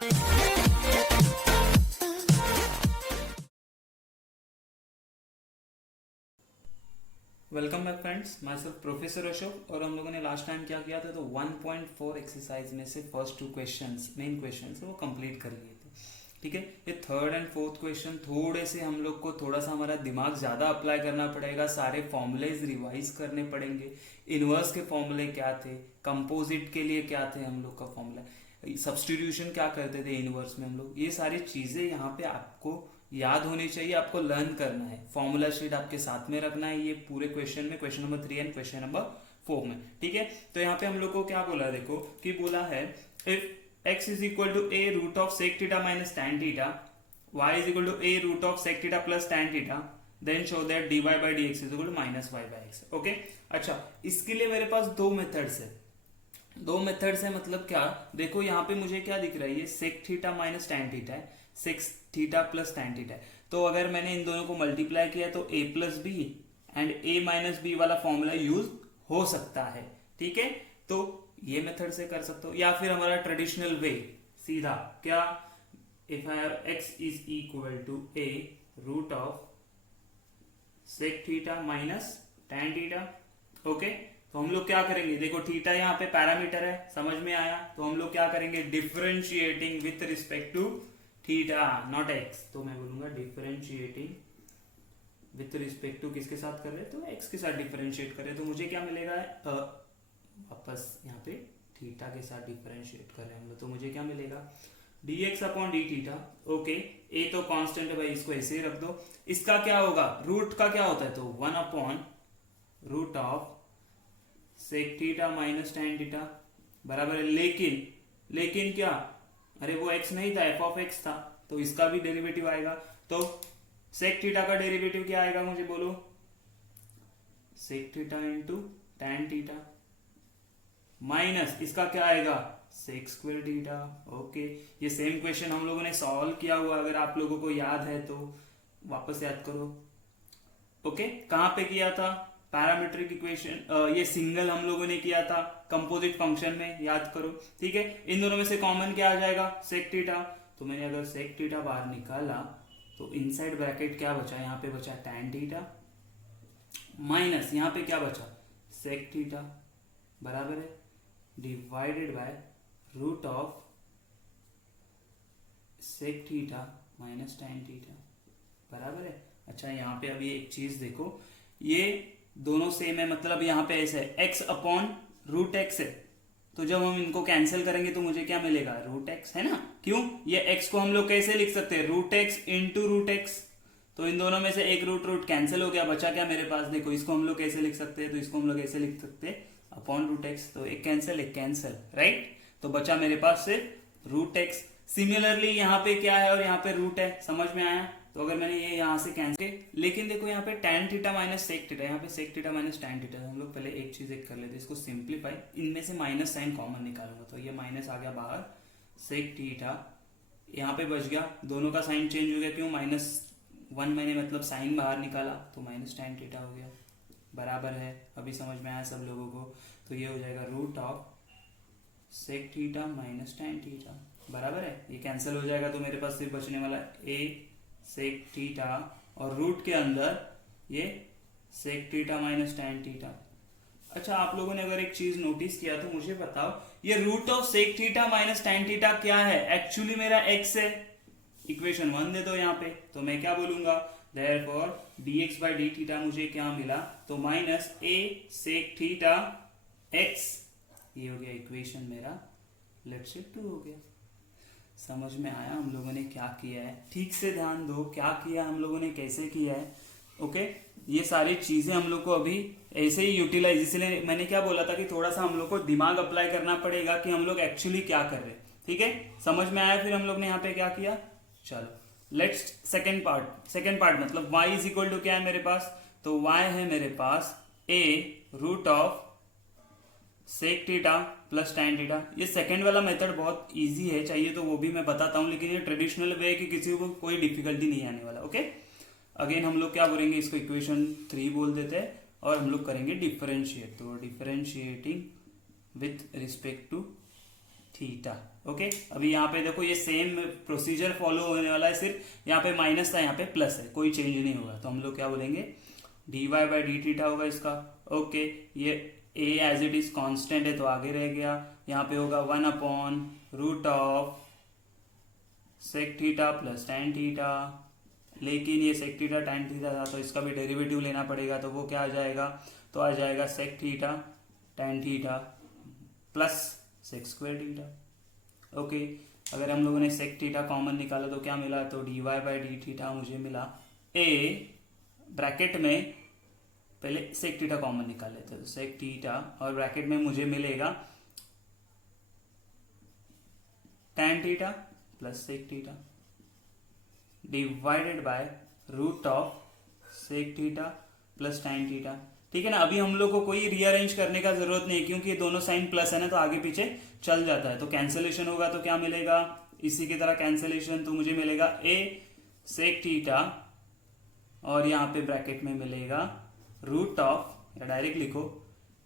Welcome back friends, my self professor Ashok. और हम लोगों ने लास्ट टाइम क्या किया था, तो 1.4 एक्सरसाइज में से फर्स्ट 2 क्वेश्चंस, मेन क्वेश्चंस वो कंप्लीट कर लिए थे। ठीक है, ये थर्ड एंड फोर्थ क्वेश्चन थोड़े से हम लोग को थोड़ा सा हमारा दिमाग ज्यादा अप्लाई करना पड़ेगा, सारे फॉर्मूलेज रिवाइज करने पड़ेंगे। इनवर्स के फॉर्मूले क्या थे, कंपोजिट के लिए क्या थे हम लोग का फॉर्मूला, सब्सटीट्यूशन क्या करते थे इनवर्स में हम लोग, ये सारी चीजें यहाँ पे आपको याद होनी चाहिए, आपको लर्न करना है। फॉर्मूला शीट आपके साथ में रखना है ये पूरे क्वेश्चन में, question number 3 and question number 4 में। ठीक है, तो यहाँ पे हम लोग को क्या बोला, देखो कि बोला है if x is equal to a root of sec theta minus tan theta, y is equal to a root of sec theta plus tan theta, then show that dy by dx is equal to minus y by x। Okay, अच्छा इसके लिए मेरे पास 2 methods है। 2 methods है मतलब क्या, देखो यहाँ पे मुझे क्या दिख रहा है, ये sec theta minus tan theta है, sec theta plus tan theta है। तो अगर मैंने इन दोनों को मल्टीप्लाई किया तो a plus B and a minus B वाला फॉर्मूला यूज हो सकता है। ठीक है, तो ये मेथड से कर सकते हो, या फिर हमारा ट्रेडिशनल वे सीधा क्या, if I have x is equal to a root of sec theta minus tan theta. Okay, तो हम लोग क्या करेंगे, देखो थीटा यहाँ पे पैरामीटर है, समझ में आया। तो हम लोग क्या करेंगे, differentiating with respect to theta not X, तो मैं बोलूंगा डिफरेंशिएटिंग विथ रिस्पेक्ट टू किसके साथ कर रहे हैं, तो एक्स के साथ डिफरेंशिएट कर रहे हैं। तो मुझे क्या मिलेगा, वापस यहाँ पे थीटा के साथ डिफरेंशिएट कर रहे हैं हम लोग, तो मुझे क्या मिलेगा dx upon D theta. Okay, a तो कांस्टेंट है भाई, इसको ऐसे ही रख दो। इसका क्या होगा, रूट का क्या होता है, तो 1 upon root of sec theta minus tan theta बराबर है। लेकिन क्या, अरे वो x नहीं था, f ऑफ x था, तो इसका भी डेरिवेटिव आएगा। तो सेक थीटा का डेरिवेटिव क्या आएगा, मुझे बोलो, sec theta into tan theta minus इसका क्या आएगा, सेक स्क्वायर थीटा। ओके, ये सेम क्वेश्चन हम लोगों ने सॉल्व किया हुआ, अगर आप लोगों को याद है तो वापस याद करो। ओके, कहां पे किया था, पैरामीट्रिक इक्वेशन, ये सिंगल हम लोगों ने किया था कंपोजिट फंक्शन में, याद करो। ठीक है, इन दोनों में से कॉमन क्या आ जाएगा, सेक थीटा। तो मैंने अगर सेक थीटा बाहर निकाला तो इनसाइड ब्रैकेट क्या बचा, यहाँ पे बचा tan थीटा माइनस यहाँ पे क्या बचा, सेक थीटा बराबर है divided by root of sec theta minus tan theta बराबर है। अच्छा, यहाँ पे अभी एक चीज देखो, ये दोनों सेम है, मतलब यहाँ पे ऐसे है x अपॉन रूट एक्स है, तो जब हम इनको कैंसिल करेंगे तो मुझे क्या मिलेगा, रूट एक्स है ना। क्यों, ये x को हम लोग कैसे लिख सकते हैं, root X into root X. तो इन दोनों में से एक रूट कैंसिल हो गया, बचा क्या मेरे पास, देखो इसको हम लोग कैसे लिख सकते हैं, तो इसको हम लोग ऐसे लिख सकते हैं अपॉन रूट एक्स, तो एक कैंसिल राइट, तो बचा मेरे पास सिर्फ रूट एक्स। सिमिलरली यहाँ पे क्या है और यहाँ पे रूट है, समझ में आया। तो अगर मैंने ये यहाँ से कैंसिल, लेकिन देखो यहाँ पे tan theta minus sec theta, यहाँ पे sec theta minus tan theta, हम लोग पहले एक चीज एक कर लेते हैं, इसको सिंप्लीफाई, इनमें से माइनस साइन कॉमन निकालूंगा, तो ये माइनस आ गया बाहर, सेक थीटा यहाँ पे बच गया, दोनों का साइन चेंज हो गया, क्यों, -1 मैंने मतलब साइन बाहर निकाला, तो माइनस tan थीटा हो गया बराबर है। अभी समझ में आया सब लोगों को, तो ये हो जाएगा root of sec theta minus tan theta बराबर है, ये कैंसिल हो जाएगा, तो मेरे पास सिर्फ बचने वाला a सेक थीटा और रूट के अंदर ये sec theta minus tan theta. अच्छा, आप लोगों ने अगर एक चीज नोटिस किया तो मुझे बताओ, ये root of sec theta minus tan theta क्या है, एक्चुअली मेरा x है, इक्वेशन 1 दे दो यहाँ पे, तो मैं क्या बोलूंगा, therefore dx by D theta मुझे क्या मिला, तो minus a sec theta x, ये हो गया इक्वेशन मेरा, लेट्स से 2 हो गया। समझ में आया हम लोगों ने क्या किया है, ठीक से ध्यान दो क्या किया हम लोगों ने, कैसे किया है। ओके, ये सारी चीजें हम लोग को अभी ऐसे ही यूटिलाइज, इसलिए मैंने क्या बोला था कि थोड़ा सा हम लोग को दिमाग अप्लाई करना पड़ेगा कि हम लोग एक्चुअली क्या कर रहे हैं। ठीक है, समझ में आया। फिर हम लोग ने यहाँ पे क्या किया, चलो लेट्स सेकेंड पार्ट मतलब y इज इक्वल टू क्या है मेरे पास, तो y है मेरे पास a root of sec theta plus tan theta. ये सेकंड वाला मेथड बहुत इजी है, चाहिए तो वो भी मैं बताता हूँ, लेकिन ये ट्रेडिशनल वे है कि किसी को कोई डिफिकल्टी नहीं आने वाला। ओके, अगेन हम लोग क्या बोलेंगे, इसको इक्वेशन 3 बोल देते हैं और हम लोग करेंगे डिफरेंशिएट, तो differentiating with respect to theta. Okay, अभी यहाँ पे देखो ये सेम प्रोसीजर फॉलो होने वाला है, सिर्फ यहाँ पे माइनस था यहाँ पे प्लस है, कोई चेंज नहीं होगा। तो हम लोग क्या बोलेंगे, D Y by D theta होगा इसका। ओके, ये a as it is constant है तो आगे रह गया, यहाँ पे होगा 1/√ऑफ sec theta plus tan theta. लेकिन ये सेक थीटा टैन थीटा था तो इसका भी डेरिवेटिव लेना पड़ेगा, तो वो क्या आ जाएगा, तो आ जाएगा sec theta tan theta plus sec square theta. Okay, अगर हम लोगों ने सेक थीटा कॉमन निकाला तो क्या मिला, तो d Y by D theta मुझे मिला ए ब्रैकेट में, पहले सेक थीटा कॉमन निकाल लेते हैं, तो सेक थीटा और ब्रैकेट में मुझे मिलेगा tan theta plus sec theta divided by root of sec theta plus tan theta. ठीक है ना। अभी हम लोग को कोई रीअरेंज करने का जरूरत नहीं, क्योंकि दोनों साइन प्लस है ना, तो आगे पीछे चल जाता है। तो कैंसिलेशन होगा तो क्या मिलेगा, इसी की तरह कैंसिलेशन, तो मुझे मिलेगा ए सेक थीटा और यहाँ पे ब्रैकेट में मिलेगा रूट ऑफ, या डायरेक्ट लिखो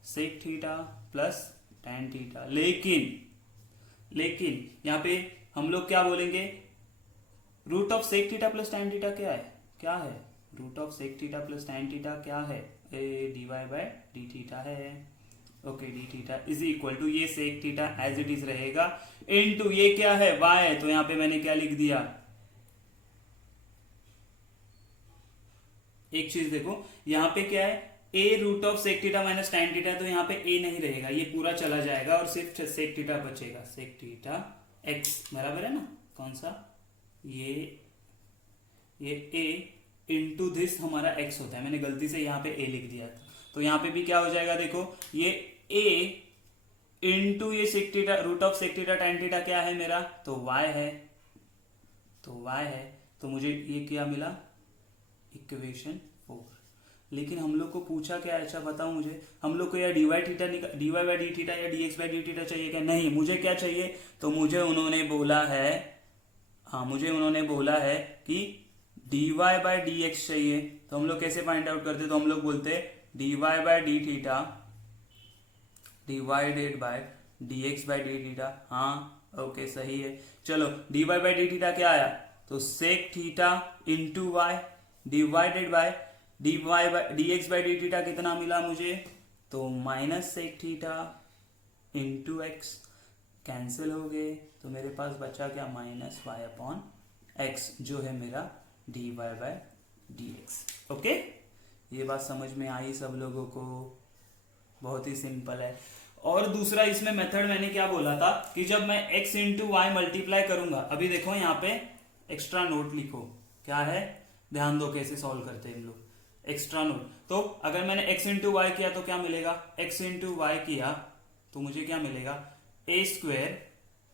sec theta plus tan theta. लेकिन यहाँ पे हम लोग क्या बोलेंगे, root of sec theta plus tan theta क्या है, root of sec theta plus tan theta क्या है, a D Y by D theta है। Okay, D theta is equal to ये sec theta as it is रहेगा into ये क्या है, वाई है, तो यहाँ पे मैंने क्या लिख दिया, एक चीज देखो यहाँ पे क्या है, a root of sec theta minus tan theta, तो यहाँ पे ए नहीं रहेगा, ये पूरा चला जाएगा और सिर्फ सेक थीटा बचेगा, सेक थीटा एक्स बराबर है ना, कौन सा, ये ए इंटू दिस हमारा एक्स होता है, मैंने गलती से यहाँ पे ए लिख दिया था, तो यहाँ पे भी क्या हो जाएगा, देखो ये ए इंटू ये sec theta root of sec theta tan theta क्या है मेरा, तो वाई है, तो मुझे ये क्या मिला, इक्वेशन 4। लेकिन हम लोग को पूछा क्या है, अच्छा बताओ मुझे, हम लोग को या D Y by D theta या D x by D theta चाहिए क्या, नहीं, मुझे क्या चाहिए, तो मुझे उन्होंने बोला है कि d Y by D x चाहिए। तो हम लोग कैसे फाइंड आउट करते, तो हम लोग बोलते d Y by D theta divided by d x by D theta. हाँ ओके, सही है। चलो d Y by D theta क्या आया, तो sec theta into y divided by d x by D theta कितना मिला मुझे, तो minus sec theta into x, cancel हो गए, तो मेरे पास बचा क्या, माइनस वाई अपॉन एक्स, जो है मेरा d Y by d x. Okay, ये बात समझ में आई सब लोगों को, बहुत ही सिंपल है। और दूसरा इसमें मेथड मैंने क्या बोला था कि जब मैं x इंटू वाई मल्टीप्लाई करूंगा, अभी देखो यहाँ पे एक्स्ट्रा नोट लिखो, क्या है, ध्यान दो कैसे सॉल्व करते हैं हम लोग, एक्स्ट्रा नोट। तो अगर मैंने x इंटू वाई किया तो क्या मिलेगा, x इंटू वाई किया तो मुझे क्या मिलेगा, ए स्क्वेयर,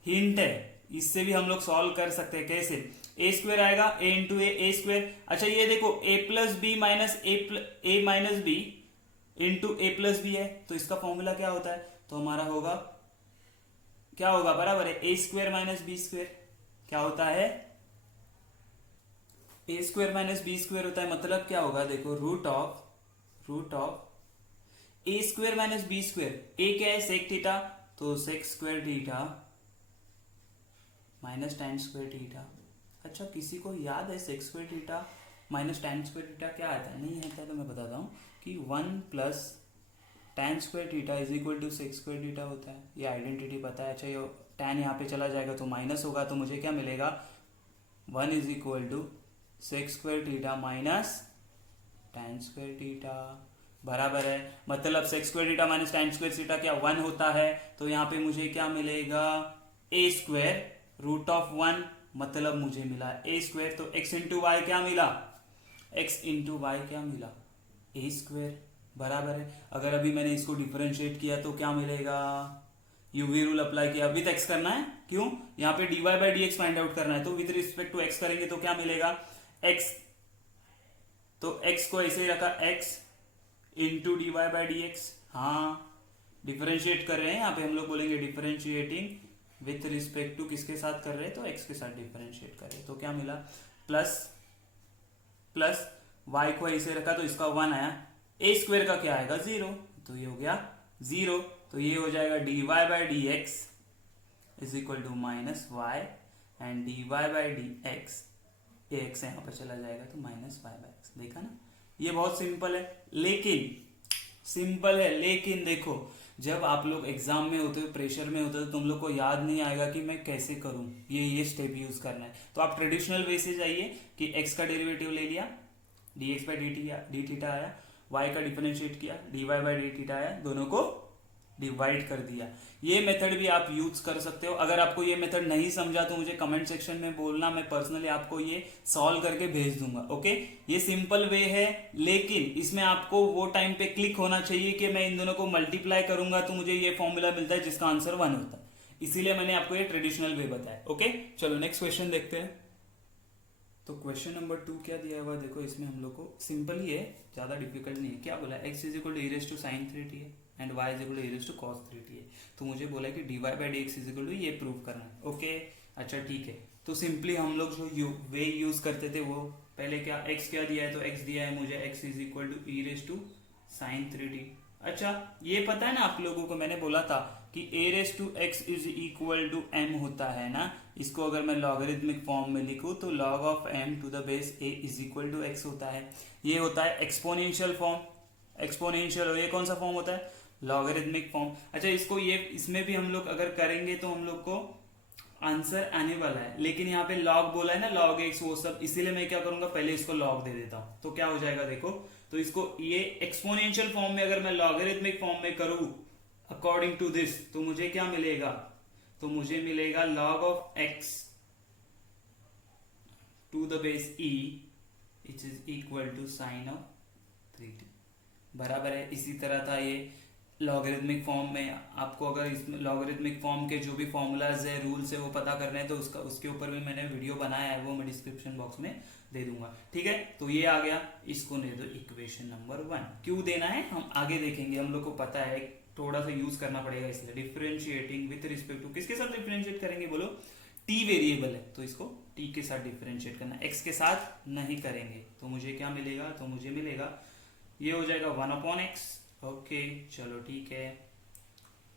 हिंट है इससे भी हम लोग सॉल्व कर सकते हैं, कैसे, ए स्क्वेयर आएगा ए इंटू ए स्क्वेयर। अच्छा ये देखो ए प्लस बी माइनस ए माइनस बी इंटू ए प्लस बी है, तो इसका फॉर्मूला क्या होता है, तो हमारा होगा क्या होगा, बराबर है a square minus B square, क्या होता है, a square minus B square होता है, मतलब क्या होगा, देखो root of a square minus B square, a क्या है, सेक थीटा, तो sec square theta minus tan square theta. अच्छा किसी को याद है sec square theta minus tan square theta क्या आता है, नहीं आता है तो मैं बताता हूँ कि 1 plus tan square theta is equal to sec square theta होता है, ये आइडेंटिटी पता है। अच्छा ये टैन यहाँ पे चला जाएगा तो माइनस होगा, तो मुझे क्या मिलेगा, 1 is equal to sec square theta minus tan square theta, बराबर है, मतलब sec square theta minus tan square theta क्या 1 होता है, तो यहाँ पे मुझे क्या मिलेगा, ए स्क्वायर रूट ऑफ 1, मतलब मुझे मिला ए स्क्वायर, तो x इंटू वाई क्या मिला, ए स्क्वायर, बराबर है। अगर अभी मैंने इसको डिफरेंशिएट किया तो क्या मिलेगा, यूवी रूल अप्लाई किया, विथ एक्स करना है, क्यों, यहाँ पे d Y by D x find out करना है, तो विथ रिस्पेक्ट टू एक्स करेंगे तो क्या मिलेगा, एक्स, तो एक्स को ऐसे ही रखा, x into d Y by D x. हाँ डिफरेंशिएट कर रहे हैं, यहाँ पे हम लोग बोलेंगे डिफरेंशिएटिंग विथ रिस्पेक्ट टू किसके साथ कर रहे हैं, तो एक्स के साथ डिफरेंशिएट कर रहे हैं, तो क्या मिला, प्लस वाई को ऐसे रखा तो इसका 1 आया, ए स्क्वायर का क्या आएगा 0, तो ये हो गया 0, तो ये हो जाएगा d Y by D x is equal to minus y and d Y by D x, ये एक्स यहाँ पर चला जाएगा तो माइनस वाई बाई एक्स। देखा ना, ये बहुत सिंपल है, लेकिन देखो जब आप लोग एग्जाम में होते हो, प्रेशर में होते हो, तो तुम लोग को याद नहीं आएगा कि मैं कैसे करूं, ये स्टेप यूज करना है। तो आप ट्रेडिशनल वे से जाइए कि x का डेरिवेटिव ले लिया, dx बाई डी थीटा आया, y का डिफरेंशिएट किया, dy बाई डी थीटा आया, दोनों को डिवाइड कर दिया। ये मेथड भी आप यूज कर सकते हो। अगर आपको ये मेथड नहीं समझा तो मुझे कमेंट सेक्शन में बोलना, मैं पर्सनली आपको ये सॉल्व करके भेज दूंगा। ओके, ये सिंपल वे है, लेकिन इसमें आपको वो टाइम पे क्लिक होना चाहिए कि मैं इन दोनों को मल्टीप्लाई करूंगा तो मुझे ये फॉर्मूला मिलता है जिसका आंसर 1 होता है। इसीलिए मैंने आपको ये ट्रेडिशनल वे बताया। ओके, चलो नेक्स्ट क्वेश्चन देखते हैं। तो क्वेश्चन नंबर 2 क्या दिया हुआ देखो, इसमें हम लोग को सिंपल ही है, ज्यादा डिफिकल्ट नहीं है। क्या बोला, x is equal to e raise to sin 3t है and y is equal to e raise to cos 3t है। तो मुझे बोला कि dy by dx is equal to ये प्रूव करना है। ओके, अच्छा ठीक है। तो सिंपली हम लोग जो वे यूज करते थे वो पहले क्या, x क्या दिया है, तो x दिया है मुझे x is equal to e raise to sin 3t। अच्छा, ये पता है ना आप लोगों को, मैंने बोला था कि a raise to x is equal to m होता है ना। इसको अगर मैं लॉगरिथमिक फॉर्म में लिखूं तो log of m to the base a is equal to x होता है। ये होता है एक्सपोनेंशियल फॉर्म, एक्सपोनेंशियल। और ये कौन सा फॉर्म होता है, लॉगरिथमिक फॉर्म। अच्छा, इसको ये इसमें भी हम लोग अगर करेंगे तो हम लोग को आंसर आने वाला है, लेकिन यहाँ पे लॉग बोला है ना, log x वो सब, इसीलिए मैं क्या करूंगा, पहले इसको लॉग दे देता हूं। तो क्या हो जाएगा देखो, तो इसको ये एक्सपोनेंशियल फॉर्म में अगर मैं लॉगरिथमिक फॉर्म में करूं अकॉर्डिंग टू दिस, तो मुझे क्या मिलेगा, तो मुझे मिलेगा log of x to the base e it is equal to sine of 3t, बराबर है। इसी तरह था ये लॉगरिथमिक फॉर्म में। आपको अगर इसमें लॉगरिथमिक फॉर्म के जो भी फॉर्मूलाज है, रूल्स है, वो पता करने हैं तो उसके ऊपर भी मैंने वीडियो बनाया है, वो मैं डिस्क्रिप्शन बॉक्स में दे दूंगा। ठीक है, तो ये आ गया, इसको दे दो इक्वेशन नंबर 1। क्यों देना है हम आगे देखेंगे, हम लोग को पता है, थोड़ा सा यूज करना पड़ेगा इसलिए। डिफरेंशिएटिंग विथ रिस्पेक्ट टू, किसके साथ डिफरेंशिएट करेंगे बोलो, t वेरिएबल है तो इसको t के साथ डिफरेंशिएट करना, x के साथ नहीं करेंगे। तो मुझे क्या मिलेगा, तो मुझे मिलेगा ये हो जाएगा 1/x। ओके चलो ठीक है,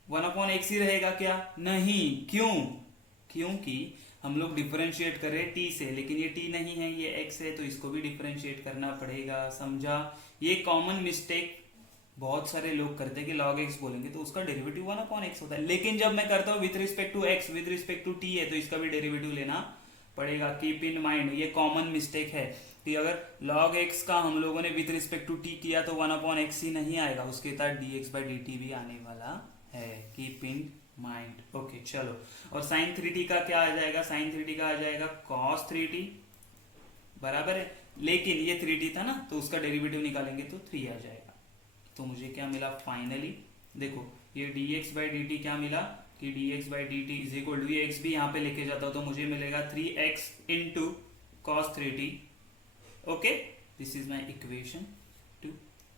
1/x ही रहेगा क्या, नहीं, क्यों, क्योंकि हम लोग डिफरेंशिएट कर रहे हैं t से, लेकिन ये t नहीं है, ये x है, तो इसको भी डिफरेंशिएट करना पड़ेगा। समझा, ये कॉमन मिस्टेक बहुत सारे लोग करते हैं कि log x बोलेंगे तो उसका डेरिवेटिव 1/x होता है, लेकिन जब मैं करता हूं with respect to x, with respect to t है, तो इसका भी डेरिवेटिव लेना पड़ेगा। कीप इन माइंड, ये कॉमन मिस्टेक है कि अगर log x का हम लोगों ने विथ रिस्पेक्ट टू t किया तो 1/x ही नहीं आएगा, उसके साथ dx बाई dt भी आने वाला है। Keep in mind. ओके चलो, और sin 3t का क्या आ जाएगा, sin 3t का आ जाएगा cos 3t, बराबर है। लेकिन ये 3t था ना, तो उसका डेरिवेटिव निकालेंगे तो 3 आ जाएगा। तो मुझे क्या मिला फाइनली, देखो ये dx बाई dt क्या मिला कि dx by dt is equal to, ये x भी यहाँ पे लेके जाता हूं तो मुझे मिलेगा 3x into cos 3t। Okay, this is my equation 2।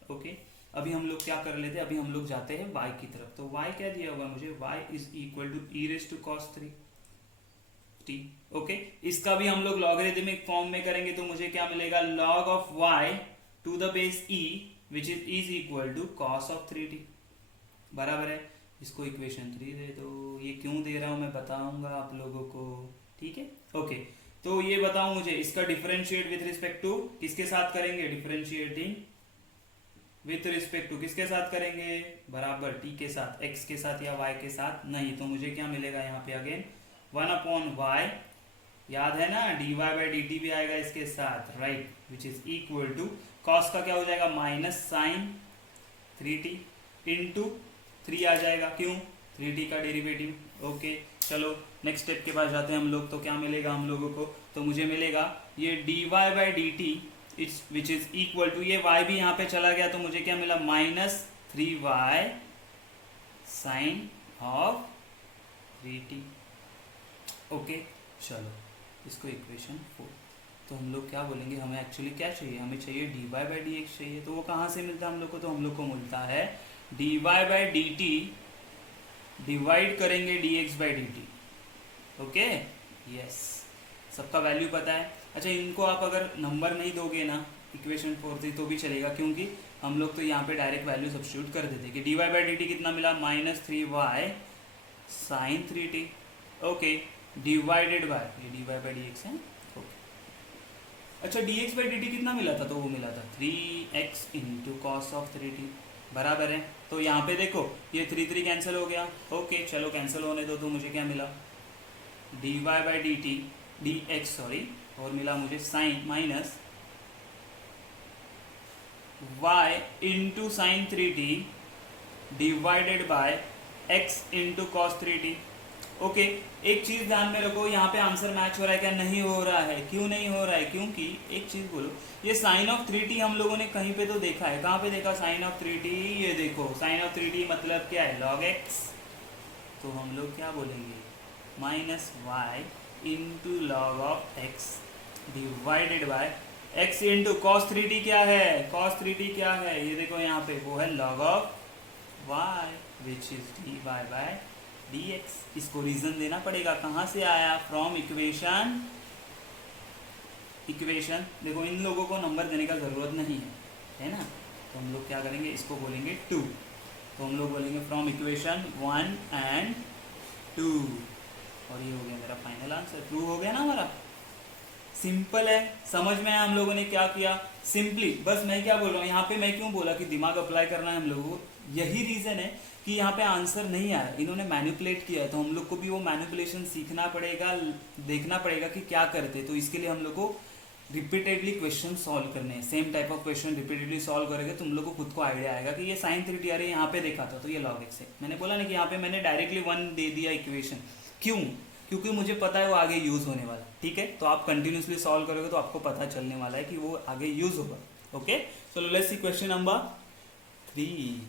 Okay, अभी हम लोग क्या कर लेते हैं, अभी हम लोग जाते हैं y की तरफ। तो y क्या दिया हुआ मुझे, y is equal to e raise to cos 3t। Okay, इसका भी हम लोग लॉगरिथमिक फॉर्म में करेंगे तो मुझे क्या मिलेगा, log of y to the base e which is equal to cos of 3t, बराबर है। इसको इक्वेशन 3 दे दो। ये क्यों दे रहा हूं मैं बताऊंगा आप लोगों को, ठीक है। ओके, तो ये बताओ मुझे, इसका डिफरेंशिएट विथ रिस्पेक्ट टू किसके साथ करेंगे, डिफरेंशिएटिंग विथ रिस्पेक्ट टू किसके साथ करेंगे, बराबर t के साथ, x के साथ या y के साथ नहीं। तो मुझे क्या मिलेगा यहाँ पे अगेन 1/y, याद है ना, dy बाई dt भी आएगा इसके साथ, right, which is equal to cos का क्या हो जाएगा, माइनस साइन 3t इंटू 3 आ जाएगा, क्यों, 3t का डेरिवेटिव। ओके चलो नेक्स्ट स्टेप के पास जाते हैं हम लोग। तो क्या मिलेगा हम लोगों को, तो मुझे मिलेगा ये dy by dt which is equal to, ये y भी यहाँ पे चला गया तो मुझे क्या मिला, minus 3y sign of 3t। Okay चलो, इसको इक्वेशन 4। तो हम लोग क्या बोलेंगे, हमें एक्चुअली क्या चाहिए, हमें चाहिए dy बाई dx चाहिए। तो वो कहाँ से मिलता है हम लोग को, तो हम लोग को मिलता है dy बाई dt डिवाइड करेंगे dx by dt। Okay yes, सबका वैल्यू पता है। अच्छा, इनको आप अगर नंबर नहीं दोगे ना इक्वेशन 4 से तो भी चलेगा, क्योंकि हम लोग तो यहाँ पे डायरेक्ट वैल्यू सब्स्टिट्यूट कर देते कि dy बाई dt कितना मिला, minus 3y sine 3t। Okay divided by, ये D Y by D x है। ओके अच्छा D x by D T कितना मिला था, तो वो मिला था 3x into cos of 3t बराबर है। तो यहाँ पे देखो ये 3 कैंसिल हो गया। ओके चलो कैंसिल होने दो, तो मुझे क्या मिला d Y by D t d x sorry, और मिला मुझे sine minus y into sine 3t divided by x into cos 3t। Okay एक चीज ध्यान में रखो, यहाँ पे आंसर मैच हो रहा है क्या, नहीं हो रहा है। क्यों नहीं हो रहा है, क्योंकि एक चीज बोलो, ये साइन ऑफ 3t हम लोगों ने कहीं पे तो देखा है, कहाँ पे देखा साइन ऑफ 3t, ये देखो साइन ऑफ 3t मतलब क्या है log x, तो हम लोग क्या बोलेंगे minus y into log of x divided by x into cos 3t क्या है, cos 3t क्या है, ये देखो यहाँ पे वो है log of y which is dy by dx। इसको रीजन देना पड़ेगा, कहाँ से आया, फ्रॉम इक्वेशन। इक्वेशन देखो इन लोगों को नंबर देने का जरूरत नहीं है ना, तो हम लोग क्या करेंगे, इसको बोलेंगे 2, तो हम लोग बोलेंगे फ्रॉम इक्वेशन 1 एंड 2, और ये हो गया मेरा फाइनल आंसर, ट्रू हो गया ना हमारा। सिंपल है, समझ में आया हम लोगों ने क्या किया, सिंपली बस मैं क्या बोल रहा हूँ यहाँ पे, मैं क्यों बोला कि दिमाग अप्लाई करना है हम लोगों को, यही रीजन है कि यहाँ पे आंसर नहीं आया, इन्होंने मैनिपुलेट किया है, तो हम लोग को भी वो मैनिपुलेशन सीखना पड़ेगा, देखना पड़ेगा कि क्या करते, तो इसके लिए हम लोग को रिपीटेडली क्वेश्चन सॉल्व करने हैं, same type of question repeatedly solve करेंगे, तुम लोग को खुद को आइडिया आएगा कि ये साइन 3t अरे यहाँ पे देखा था तो ये log x है। मैंने बोला ना कि यहाँ पे मैंने डायरेक्टली 1 दे दिया इक्वेशन, क्यों, क्योंकि मुझे पता है वो आगे यूज होने वाला, ठीक है, तो आप कंटिन्यूसली सॉल्व करोगे तो आपको पता चलने वाला है कि वो आगे यूज होगा। ओके चलो लेट्स सी क्वेश्चन नंबर 3।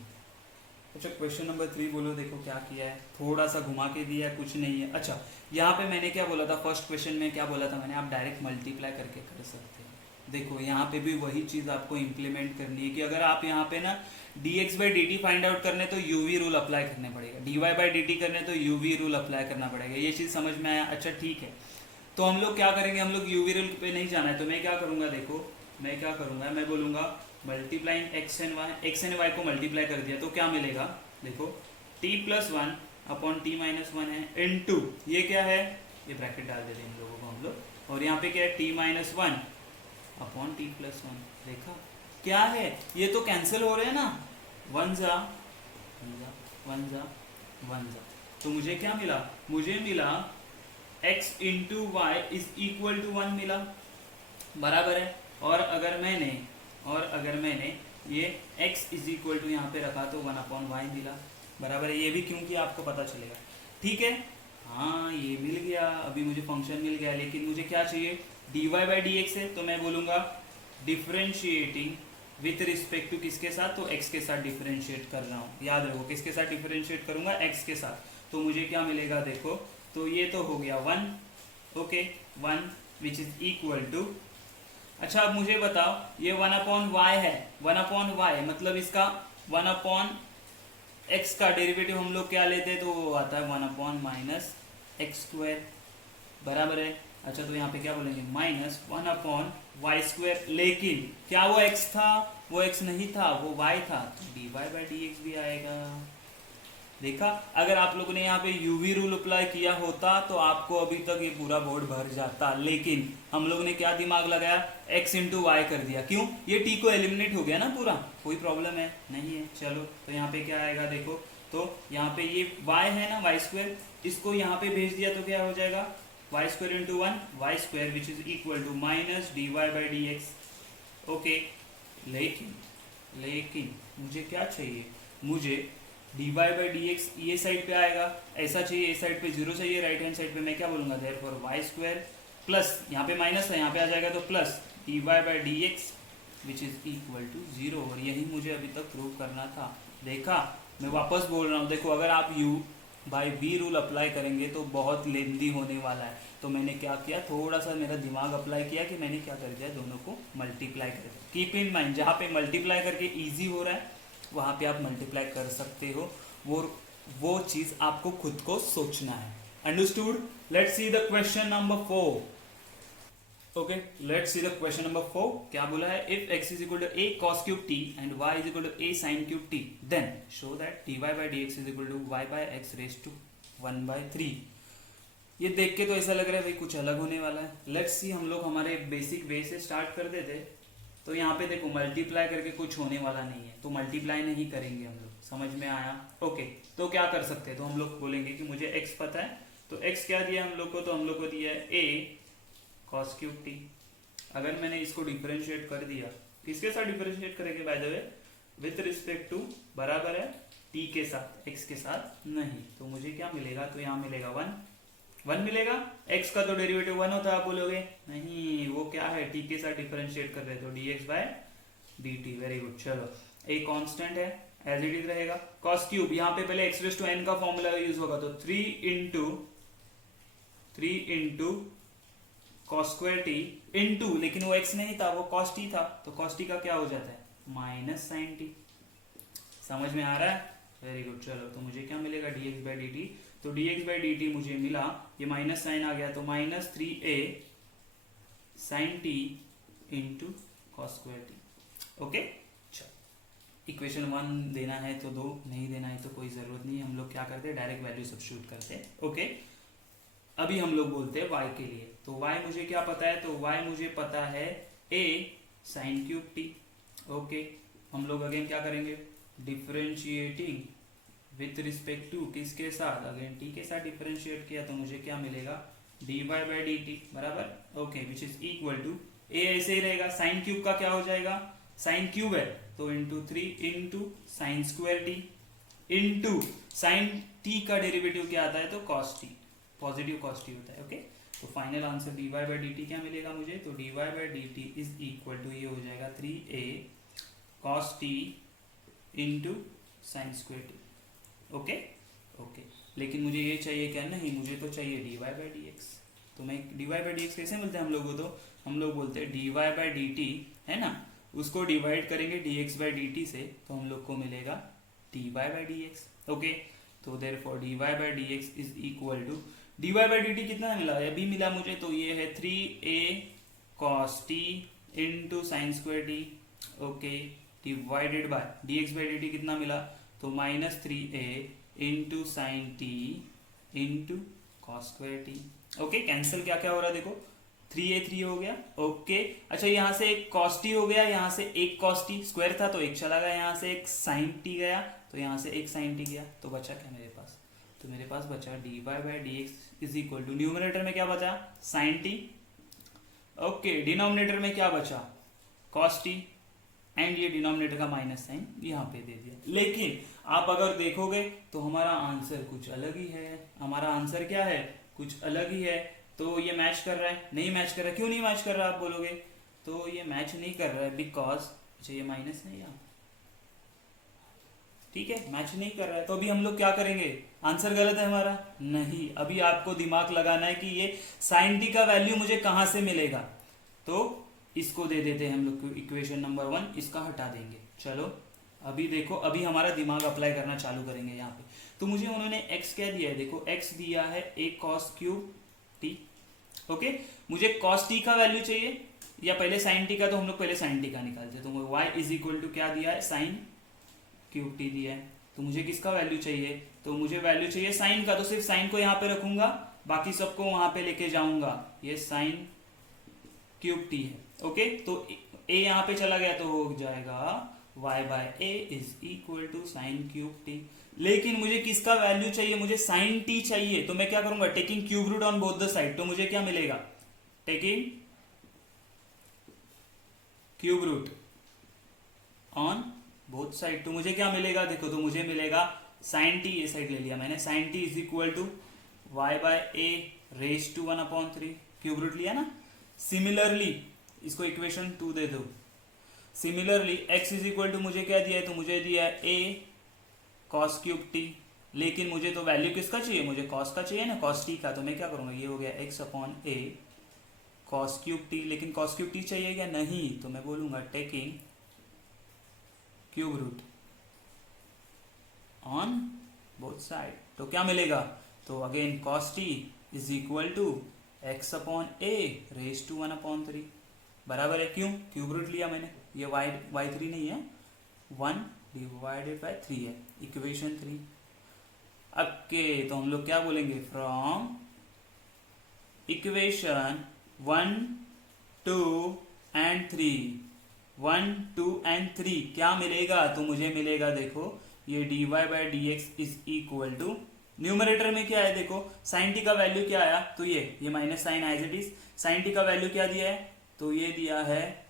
अच्छा क्वेश्चन नंबर 3 बोलो, देखो क्या किया है, थोड़ा सा घुमा के दिया है, कुछ नहीं है। अच्छा यहाँ पे मैंने क्या बोला था, फर्स्ट क्वेश्चन में क्या बोला था मैंने, आप डायरेक्ट मल्टीप्लाई करके कर सकते हैं। देखो यहाँ पे भी वही चीज आपको इंप्लीमेंट करनी है कि अगर आप यहाँ पे ना dx by dt find out करने तो uv रूल अप्लाई करने पड़ेगा, dy बाई dt करने तो uv रूल अप्लाई करना पड़ेगा, ये चीज समझ में आया। अच्छा ठीक है, तो हम लोग क्या करेंगे, हम लोग uv रूल पे नहीं जाना है, तो मैं क्या करूंगा, देखो मैं क्या करूंगा, मैं बोलूंगा मल्टीप्लाइंग x एंड y को मल्टीप्लाई कर दिया तो क्या मिलेगा, देखो t plus 1 upon t minus 1 है इनटू ये क्या है, ये ब्रैकेट डाल देते हैं इन लोगों को हम लोग, और यहाँ पे क्या है t minus 1 upon t plus 1, देखा क्या है, ये तो कैंसिल हो रहे हैं ना, 1 जा 1 जा 1 जा, तो मुझे क्या मिला, मुझे मिला x into y is equal to 1 मिला, बराबर है। और अगर मैंने ये x इज इक्वल टू यहाँ पे रखा तो 1 अपॉन वाई मिला, बराबर है, ये भी क्योंकि आपको पता चलेगा, ठीक है, हाँ ये मिल गया, अभी मुझे फंक्शन मिल गया, लेकिन मुझे क्या चाहिए, dy बाई डी एक्स है, तो मैं बोलूंगा डिफरेंशिएटिंग विथ रिस्पेक्ट टू किसके साथ, तो x के साथ डिफरेंशिएट कर रहा हूँ, याद रखो किसके साथ डिफरेंशिएट करूंगा, x के साथ, तो मुझे क्या मिलेगा, देखो तो ये तो हो गया 1, okay 1 which is equal to, अच्छा अब मुझे बताओ ये 1 अपॉन वाई है, 1 अपॉन वाई मतलब इसका 1 अपॉन एक्स का डेरिवेटिव हम लोग क्या लेते हैं, तो वो आता है 1 अपॉन माइनस एक्स स्क्वायर, बराबर है। अच्छा तो यहाँ पे क्या बोलेंगे, माइनस 1 अपॉन वाई स्क्वायर, लेकिन क्या वो x था, वो x नहीं था, वो y था, तो dy बाई डी एक्स भी आएगा। देखा, अगर आप लोगों ने यहाँ पे यूवी रूल अप्लाई किया होता तो आपको अभी तक ये पूरा बोर्ड भर जाता, लेकिन हम लोग ने क्या दिमाग लगाया, x इंटू वाई कर दिया, क्यों, ये t को एलिमिनेट हो गया ना पूरा, कोई प्रॉब्लम है नहीं है। चलो तो यहाँ पे क्या आएगा, देखो तो यहाँ पे ये y है ना, वाई स्क्वायर, इसको यहाँ पे भेज दिया तो क्या हो जाएगा, y square into 1 y square which is equal to minus d Y by D x. Okay लेकिन मुझे क्या चाहिए, मुझे dy बाई डी एक्स ये साइड पे आएगा, ऐसा चाहिए, इस साइड पे 0 चाहिए, राइट हैंड साइड पे मैं क्या बोलूंगा, देयरफॉर वाई स्क्वायर प्लस, यहाँ पे माइनस है, यहाँ पे आ जाएगा तो plus dy by D x which is equal to 0, और यही मुझे अभी तक प्रूव करना था। देखा, मैं वापस बोल रहा हूँ, देखो अगर आप u by v rule apply करेंगे तो बहुत लेंदी होने वाला है, तो मैंने क्या किया, थोड़ा सा मेरा दिमाग अप्लाई किया कि मैंने क्या कर दिया, दोनों को मल्टीप्लाई कर दिया। कीप इन माइंड, जहाँ पे मल्टीप्लाई करके ईजी हो रहा है वहाँ पे आप मल्टीप्लाई कर सकते हो, वो चीज आपको खुद को सोचना है। Understood? Let's see the question number 4। Okay let's see the question number 4। क्या बोला है, if x is equal to a cos cube t and y is equal to a sin cube t then show that dy by D x is equal to y by x raise to 1/3। ये देख के तो ऐसा लग रहा है भाई कुछ अलग होने वाला है। लेट्स सी, हम लोग हमारे बेसिक वे से स्टार्ट कर देते। तो यहाँ पे देखो मल्टीप्लाई करके कुछ होने वाला नहीं है, तो मल्टीप्लाई नहीं करेंगे हम लोग। समझ में आया? ओके, तो क्या कर सकते हैं, तो हम लोग बोलेंगे कि मुझे x पता है, तो x क्या दिया हम लोग को, तो हम लोग को दिया है a cos क्यूब t। अगर मैंने इसको डिफरेंशिएट कर दिया, किसके साथ डिफरेंशिएट करेंगे by the way, with respect to, बराबर है t के साथ, x के साथ नहीं। तो मुझे क्या मिलेगा, तो यहाँ मिलेगा 1 मिलेगा। x का तो डेरिवेटिव 1 होता है, आप बोलोगे नहीं वो क्या है, t के साथ डिफरेंशिएट कर रहे हैं, तो dx by dt। Very good. चलो, a कांस्टेंट है, एज इट इज रहेगा। cos क्यूब, यहाँ पे पहले x रेज़ टू n का फॉर्मूला यूज होगा, तो 3 into cos square t into, लेकिन वो x नहीं था, वो cos t था, तो cos t का क्या हो जाता है, माइनस साइन t। समझ में आ रहा है? Very good. चलो, तो मुझे क्या मिलेगा, dx बाई dt। तो dx बाई dt मुझे मिला, ये माइनस साइन आ गया, तो minus 3a sine t into cos square t. Okay, चलो इक्वेशन 1 देना है तो 2, नहीं देना है तो कोई जरूरत नहीं है। हम लोग क्या करते हैं, डायरेक्ट वैल्यू सब्स्टिट्यूट करते हैं। ओके, अभी हम लोग बोलते हैं y के लिए। तो y मुझे क्या पता है, तो y मुझे पता है a sign cube t। Okay, हम लोग अगेन क्या करेंगे, डिफरेंशिएटिंग विथ रिस्पेक्ट टू, किसके साथ, अगेन t के साथ डिफरेंशिएट किया, तो मुझे क्या मिलेगा, dy बाई डी टी, बराबर। Okay, which is equal to, a ऐसे ही रहेगा, साइन क्यूब का क्या हो जाएगा, साइन क्यूब है तो into 3 into sine square t into sine t का डेरिवेटिव क्या आता है, तो cos t, positive cos t होता है। ओके, तो final answer dy by D t क्या मिलेगा मुझे, तो dy by D t is equal to, ये हो जाएगा 3a cos t into sine square t. Okay okay, लेकिन मुझे ये चाहिए क्या, नहीं मुझे तो चाहिए dy बाई dx। तो मैं dy बाई dx कैसे मिलता है हम लोगों को, तो हम लोग बोलते हैं dy बाई dt है ना, उसको डिवाइड करेंगे dx बाई dt से, तो हम लोग को मिलेगा dy बाई dx। ओके, तो therefore dy by dx is equal to, dy by dt कितना मिला, अभी मिला मुझे, तो ये है 3a cos t into sine square t. Okay, divided bye dx by dt कितना मिला, तो minus 3a into sine T into cos square t. Okay, cancel क्या क्या हो रहा है देखो, 3a 3 हो गया। ओके, अच्छा यहाँ से एक cos t हो गया, यहाँ से एक cos t, स्क्वायर था तो एक चला गया, यहाँ से एक sin t गया, तो यहाँ से एक sin t गया, तो बचा क्या मेरे पास, तो मेरे पास बचा dy by dx is equal to, numerator में क्या बचा, sin t। ओके, डिनोमिनेटर में क्या बचा, cos t, एंड ये डिनोमिनेटर का माइनस साइन यहाँ पे दे दिया। लेकिन आप अगर देखोगे तो हमारा आंसर कुछ अलग ही है, हमारा आंसर क्या है, कुछ अलग ही है। तो ये मैच कर रहा है, नहीं मैच कर रहा है, क्यों नहीं मैच कर रहा है आप बोलोगे, तो ये मैच नहीं कर रहा है बिकॉज, अच्छा ये माइनस है यहाँ, ठीक है, मैच नहीं कर रहा है। तो अभी हम लोग क्या करेंगे, आंसर गलत है हमारा, नहीं, अभी आपको दिमाग लगाना है कि ये साइन टी का वैल्यू मुझे कहाँ से मिलेगा, तो इसको दे देते हैं हम लोग को इक्वेशन नंबर 1, इसका हटा देंगे। चलो अभी देखो, अभी हमारा दिमाग अप्लाई करना चालू करेंगे यहाँ पे। तो मुझे उन्होंने x क्या दिया है, देखो x दिया है a cos cube t। Okay, मुझे cos t का वैल्यू चाहिए या पहले sin t का, तो हम लोग पहले sin t का निकालते हैं। तो y इज इक्वल टू क्या दिया है, sin क्यूब t दिया है। तो मुझे किसका वैल्यू चाहिए, तो मुझे वैल्यू चाहिए sin का, तो सिर्फ sin को यहाँ पे रखूंगा, बाकी सबको वहां पे लेके जाऊंगा, ये sin क्यूब t है। ओके, तो a यहाँ पे चला गया तो हो जाएगा y by a is equal to sine cube t। लेकिन मुझे किसका वैल्यू चाहिए, मुझे साइन t चाहिए, तो मैं क्या करूंगा, taking cube root on both the side, तो मुझे क्या मिलेगा, taking cube root on both side, तो मुझे क्या मिलेगा, देखो तो मुझे मिलेगा साइन t, ये साइड ले लिया मैंने, sine t is equal to y by a raise to 1/3, cube root लिया ना। सिमिलरली इसको इक्वेशन 2 दे दो। Similarly x is equal to मुझे क्या दिया है, तो मुझे दिया है a cos क्यूब t, लेकिन मुझे तो वैल्यू किसका चाहिए, मुझे cos का चाहिए ना, cos t का, तो मैं क्या करूंगा, ये हो गया x upon a cos cube t, लेकिन cos क्यूब t चाहिए क्या, नहीं, तो मैं बोलूंगा taking cube root on both side, तो क्या मिलेगा, तो again cos t is equal to x upon a raise to 1/3, बराबर है, क्यों, क्यूब रूट लिया मैंने, ये y3 नहीं है, 1 डिवाइडेड बाय 3 है, इक्वेशन 3। ओके, तो हम लोग क्या बोलेंगे, फ्रॉम इक्वेशन 1, 2 एंड 3, 1, 2 एंड 3 क्या मिलेगा? तो मुझे मिलेगा, देखो ये dy by D x is equal to, numerator में क्या है देखो, साइन टी का वैल्यू क्या आया, तो ये minus sine as it is, sine t का वैल्यू क्या दिया है, तो ये दिया है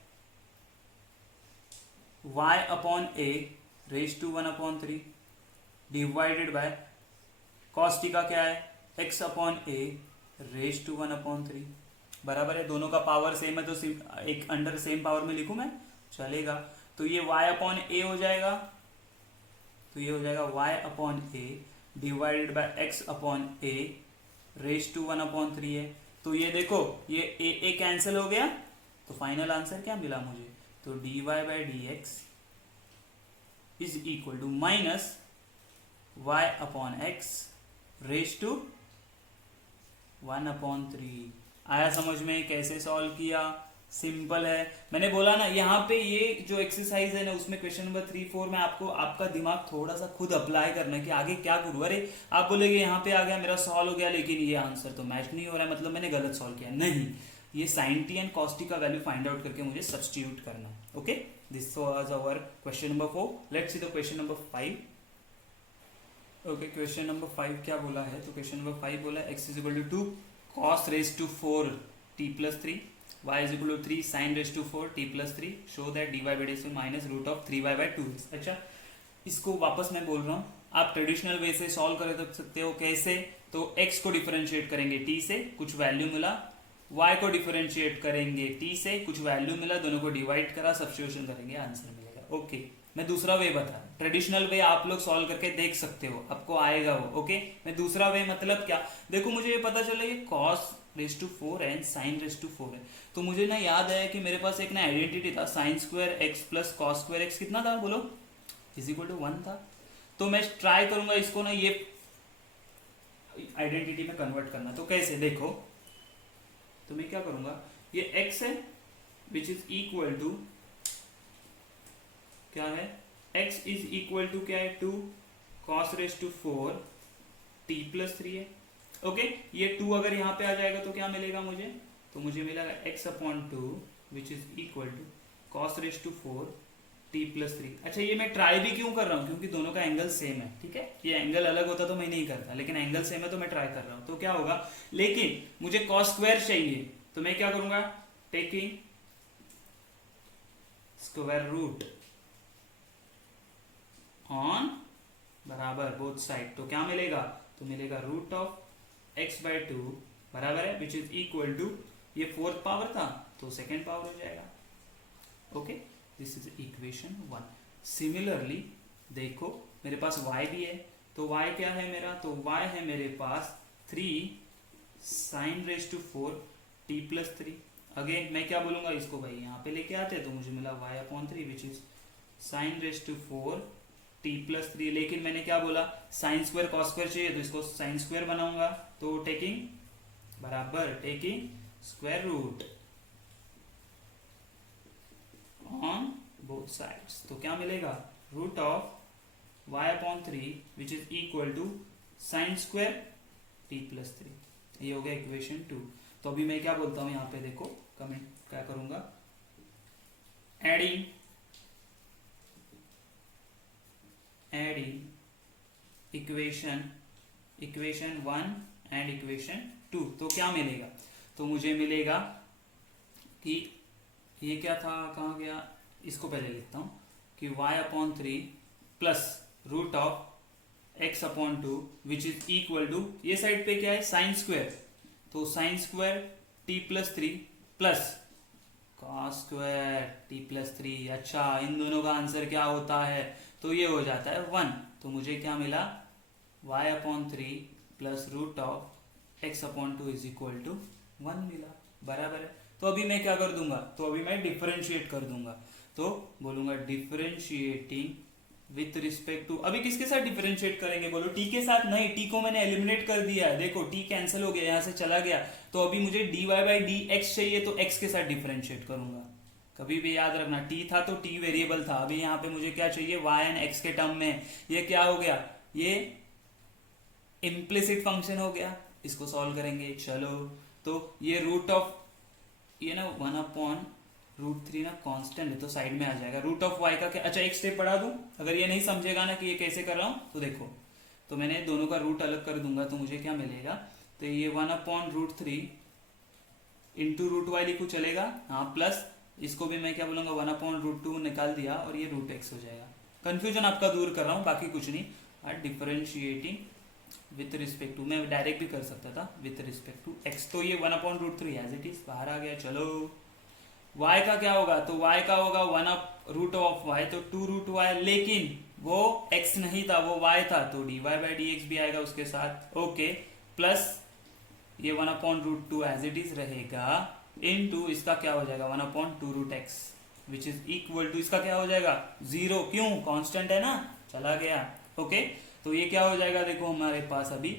y upon a raise to 1/3 divided by cos t का क्या है, x upon a raise to 1/3, बराबर है, दोनों का पावर सेम है तो एक अंडर सेम पावर में लिखूं मैं, चलेगा। तो ये y अपॉन ए हो जाएगा, तो ये हो जाएगा y upon a divided by x upon a raise to 1/3 है। तो ये देखो ये ए कैंसिल हो गया, तो फाइनल आंसर क्या मिला मुझे, तो dy by D x is equal to minus y upon x raise to 1/3। आया समझ में कैसे सॉल्व किया? सिंपल है। मैंने बोला ना यहाँ पे ये जो एक्सरसाइज है ना उसमें क्वेश्चन नंबर 3, 4 में आपको आपका दिमाग थोड़ा सा खुद अप्लाई करना है कि आगे क्या करूँ। अरे आप बोलेगे यहाँ पे आ गया मेरा सॉल्व हो गया लेकिन ये आंसर तो मैच नहीं हो रहा है, मतलब मैंने गलत सॉल्व किया। नहीं, ये sine t and cos t का वैल्यू फाइंड आउट करके मुझे सब्स्टिट्यूट करना है। ओके, this was our question number 4। Let's see the question number 5। ओके, क्वेश्चन नंबर 5 क्या बोला है, तो क्वेश्चन नंबर 5 बोला है x is equal to 2 cos raise to 4 t plus 3, y is equal to 3 sin raise to 4 t plus 3, show that dy by D x minus root of 3y by 2x। अच्छा, इसको वापस मैं बोल रहा हूँ, आप ट्रेडिशनल वे से solve कर सकते हो। कैसे? तो x को डिफरेंशिएट करेंगे t से, कुछ वैल्यू मिला, y को डिफरेंशिएट करेंगे t से, कुछ वैल्यू मिला, दोनों को डिवाइड करा, सब्स्टिट्यूशन करेंगे, आंसर मिलेगा। ओके, मैं दूसरा वे बता, ट्रेडिशनल वे आप लोग सॉल्व करके देख सकते हो, आपको आएगा वो। ओके, मैं दूसरा वे मतलब क्या, देखो मुझे ये पता चला ये cos रेज टू 4 है, साइन रेज टू 4 है, तो मुझे ना याद आया कि मेरे पास एक ना आइडेंटिटी था, sine square x plus cos square x कितना था बोलो, इज इक्वल टू 1 था। तो मैं ट्राई करूंगा इसको ना ये आइडेंटिटी में कन्वर्ट करना। तो कैसे, देखो तो मैं क्या करूंगा, ये x है विच इज इक्वल टू क्या है, x इज इक्वल टू क्या है, 2 cos raise to 4 t plus 3 है। ओके, ये 2 अगर यहाँ पे आ जाएगा तो क्या मिलेगा मुझे, तो मुझे मिलेगा x upon 2 which is equal to cos raise to 4 t plus 3। अच्छा, ये मैं ट्राई भी क्यों कर रहा हूँ, क्योंकि दोनों का एंगल सेम है। ठीक है, ये एंगल अलग होता तो मैं नहीं करता, लेकिन एंगल सेम है तो मैं ट्राई कर रहा हूँ। तो क्या होगा, लेकिन मुझे cos स्क्वायर चाहिए, तो मैं क्या करूंगा, टेकिंग स्क्वायर रूट ऑन बराबर बोथ साइड, तो क्या मिलेगा, तो मिलेगा रूट ऑफ x बाई 2 बराबर है विच इज इक्वल टू, ये फोर्थ पावर था तो सेकेंड पावर हो जाएगा। Okay, this is equation 1। Similarly देखो मेरे पास y भी है, तो y क्या है मेरा, तो y है मेरे पास 3 sine raise to 4 t plus 3। Again मैं क्या बोलूंगा इसको, भाई यहाँ पे लेके आते तो मुझे मिला y upon 3 which is sine raise to 4 t plus 3, लेकिन मैंने क्या बोला, साइन स्क्वायर कॉस स्क्वायर चाहिए तो इसको साइन स्क्वायर बनाऊंगा, तो टेकिंग बराबर taking square root on both sides, तो क्या मिलेगा, root of y upon 3 which is equal to sine square t plus 3। ये हो गया इक्वेशन 2। तो अभी मैं क्या बोलता हूं यहाँ पे देखो, कमेंट क्या करूंगा, एडिंग इक्वेशन 1 एंड इक्वेशन 2, तो क्या मिलेगा, तो मुझे मिलेगा कि ये क्या था, कहाँ गया, इसको पहले लिखता हूं कि y upon 3 plus root of x upon 2 which is equal to, ये साइड पे क्या है, साइन स्क्वायर, तो साइन स्क्वायर t प्लस 3 प्लस कॉस स्क्वायर t प्लस 3। अच्छा, इन दोनों का आंसर क्या होता है, तो ये हो जाता है 1। तो मुझे क्या मिला, y upon 3 plus root of x upon 2 is equal to 1 मिला, बराबर है। तो अभी मैं क्या कर दूंगा, तो अभी मैं डिफरेंशिएट कर दूंगा, तो बोलूंगा डिफरेंशिएटिंग विथ रिस्पेक्ट टू, अभी किसके साथ डिफरेंशिएट करेंगे बोलो, t के साथ नहीं, t को मैंने एलिमिनेट कर दिया है, देखो t कैंसिल हो गया, यहां से चला गया, तो अभी मुझे dy बाई डी एक्स चाहिए, तो x के साथ डिफरेंशिएट करूंगा। कभी भी याद रखना, t था तो t वेरिएबल था, अभी यहाँ पे मुझे क्या चाहिए, y एंड x के टर्म में, ये क्या हो गया, ये इम्प्लिसिट फंक्शन हो गया, इसको सॉल्व करेंगे। चलो तो ये रूट ऑफ ये ना 1/√3 ना कांस्टेंट है तो साइड में आ जाएगा। रूट ऑफ y का क्या, अच्छा एक स्टेप बढ़ा दूं, अगर ये नहीं समझेगा ना कि ये कैसे कर रहा हूं तो देखो, तो मैंने दोनों का रूट अलग कर दूंगा तो मुझे क्या मिलेगा, तो ये 1/√3 इंटू रूट वाई लिखूं चलेगा, हाँ, प्लस इसको भी मैं क्या बोलूंगा 1/√2 निकाल दिया और ये रूट एक्स हो जाएगा। कंफ्यूजन आपका दूर कर रहा हूँ, बाकी कुछ नहीं। डिफरेंशिएटिंग विथ रिस्पेक्ट टू, मैं डायरेक्ट भी कर सकता था विथ रिस्पेक्ट टू एक्स, तो ये 1/√3 एज इट इज बाहर आ गया। चलो y का क्या होगा, तो y का होगा 1/√y, तो 2√y, लेकिन वो x नहीं था वो y था, तो dy/dx भी आएगा उसके साथ, ओके, प्लस ये 1/√2 एज इट इज रहेगा, इनटू इसका क्या हो जाएगा 1/2√x which is equal to, इसका क्या हो जाएगा 0, क्यों, कांस्टेंट है ना, चला गया, ओके। तो ये क्या हो जाएगा, देखो हमारे पास अभी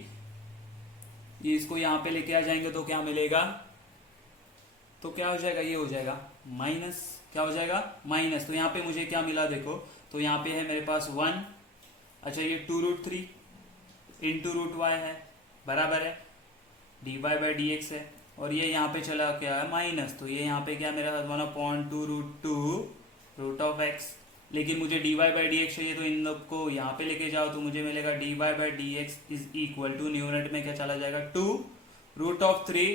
ये इसको यहाँ पे लेके आ जाएंगे तो क्या मिलेगा, तो क्या हो जाएगा, ये हो जाएगा माइनस, क्या हो जाएगा माइनस, तो यहाँ पे मुझे क्या मिला देखो, तो यहाँ पे है मेरे पास 1, अच्छा ये 2√3 इंटू रूट वाई है, बराबर है dy/dx है, और ये यहाँ पे चला क्या है माइनस, तो ये यहाँ पे क्या मेरा 1/2√2 रूट ऑफ एक्स, लेकिन मुझे dy/dx चाहिए तो इन लोग को यहाँ पे लेके जाओ तो मुझे मिलेगा dy/dx is equal to, numerator में क्या चला जाएगा 2√3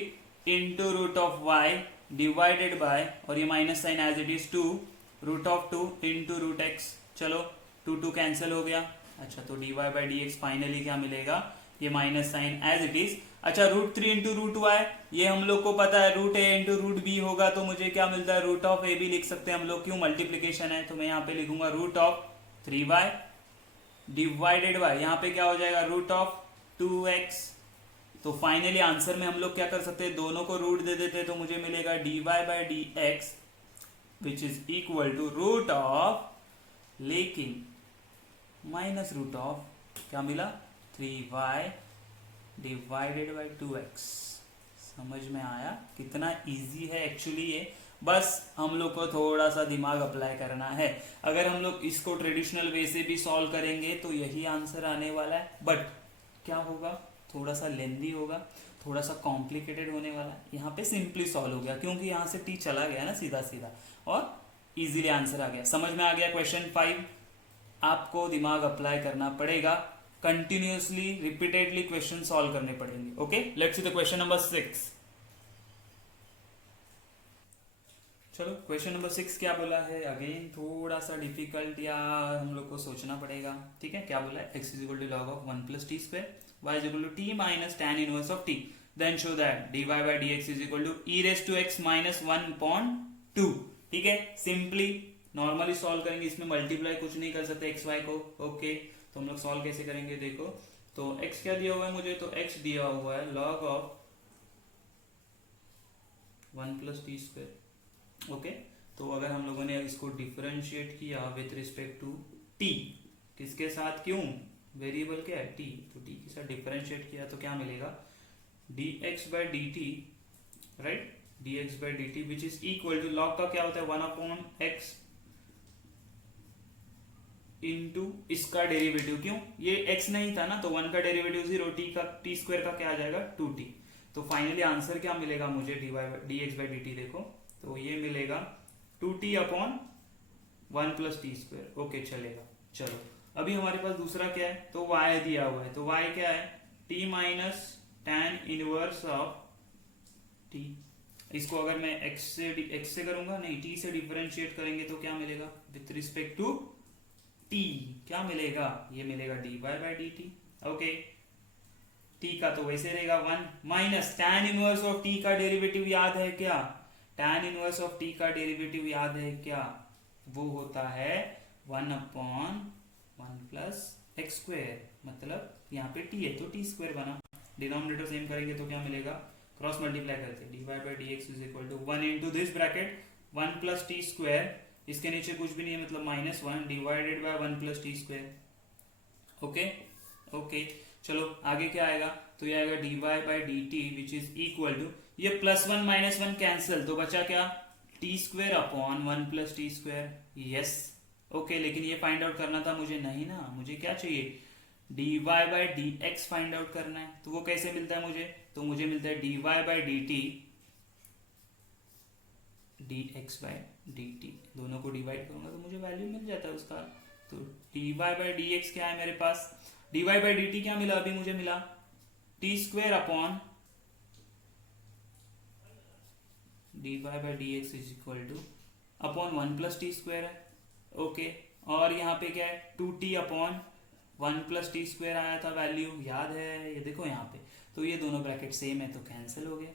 into root of y divided by, और ये minus sine as it is 2√2 into root x, चलो 2 कैंसिल हो गया, अच्छा तो dy/dx फाइनली क्या मिलेगा, ये minus sine as it is, अच्छा √3 इंटू रूट वाई, ये हम लोग को पता है √a इंटू √b होगा, तो मुझे क्या मिलता है रूट ऑफ a भी लिख सकते हैं हम लोग, क्यों, मल्टीप्लीकेशन है, तो मैं यहाँ पे लिखूंगा root of 3y divided by, यहाँ पे क्या हो जाएगा रूट ऑफ 2x, तो फाइनली आंसर में हम लोग क्या कर सकते हैं, दोनों को रूट दे देते, तो मुझे मिलेगा dy/dx which is equal to root of, लेकिन माइनस रूट ऑफ क्या मिला 3y डिवाइडेड बाई 2x। समझ में आया कितना इजी है एक्चुअली ये, बस हम लोग को थोड़ा सा दिमाग अप्लाई करना है। अगर हम लोग इसको ट्रेडिशनल वे से भी सॉल्व करेंगे तो यही आंसर आने वाला है, बट क्या होगा, थोड़ा सा लेंदी होगा, थोड़ा सा कॉम्प्लिकेटेड होने वाला है। यहाँ पे सिंपली सॉल्व हो गया क्योंकि यहाँ से टी चला गया ना सीधा सीधा, और इजीली आंसर आ गया। समझ में आ गया क्वेश्चन 5, आपको दिमाग अप्लाई करना पड़ेगा, कंटिन्यूअसली रिपीटेडली क्वेश्चन सॉल्व करने पड़ेंगे। Okay, let's see the question number 6। चलो क्वेश्चन नंबर 6 क्या बोला है, अगेन थोड़ा सा डिफिकल्ट या हम लोग को सोचना पड़ेगा, ठीक है। क्या बोला है, x is equal to log of 1 plus t square, y is equal to t minus tan inverse of t, then show that dy/dx is equal to e raise to x minus 1/2। ठीक है, simply normally solve करेंगे, इसमें multiply कुछ नहीं कर सकते x y को। Okay, तो हम लोग सॉल्व कैसे करेंगे, देखो तो x क्या दिया हुआ है मुझे, तो x दिया हुआ है log of 1 plus t square. Okay, तो अगर हम लोगों ने इसको डिफरेंशिएट किया विथ रिस्पेक्ट टू t, किसके साथ, क्यों, वेरिएबल क्या है t, तो t के साथ डिफरेंशिएट किया तो क्या मिलेगा dx/dt, right, dx/dt which is equal to, log का क्या होता है 1/x इंटू इसका डेरिवेटिव, क्यों, ये x नहीं था ना, तो 1 का डेरिवेटिव 0, टी स्क्वायर का क्या आ जाएगा 2t। तो फाइनली आंसर क्या मिलेगा मुझे dx/dt, देखो तो ये मिलेगा 2t/1 plus t square. Okay चलेगा, चलो अभी हमारे पास दूसरा क्या है, तो y दिया हुआ है, तो y क्या है t minus tan inverse of t। इसको अगर मैं x से करूंगा, नहीं t से डिफरेंशिएट करेंगे तो क्या मिलेगा विथ रिस्पेक्ट टू t, क्या मिलेगा, ये मिलेगा dy/dt। ओके, t का तो वैसे रहेगा 1 minus tan inverse of t का डेरिवेटिव याद है क्या, tan इनवर्स ऑफ t का डेरिवेटिव याद है क्या, वो होता है 1/1 प्लस x स्क्वायर, मतलब यहाँ पे t है तो t स्क्वायर बना, डिनोमिनेटर सेम करेंगे तो क्या मिलेगा, क्रॉस मल्टीप्लाई करते dy/dx is equal to 1 into this bracket 1 plus t square, इसके नीचे कुछ भी नहीं है मतलब -1 divided by 1 plus t square. Okay okay, चलो आगे क्या आएगा, तो ये आएगा dy/dt which is equal to, ये +1 -1 कैंसिल, तो बचा क्या T square upon 1 plus t square. Yes, okay, लेकिन ये फाइंड आउट करना था मुझे, नहीं ना, मुझे क्या चाहिए dy/dx फाइंड आउट करना है, तो वो कैसे मिलता है मुझे, तो मुझे मिलता है dy by D T dx by D T, दोनों को डिवाइड करूंगा तो मुझे वैल्यू मिल जाता है उसका। तो dy बाई डी एक्स क्या है मेरे पास, dy बाई डी टी क्या मिला अभी मुझे मिला T square upon dy by D x is equal two upon 1 plus t square है। ओके, और यहाँ पे क्या है 2t upon 1 plus t square आया था वैल्यू, याद है ये देखो यहाँ पे। तो ये दोनों ब्रैकेट सेम है तो कैंसिल हो गया,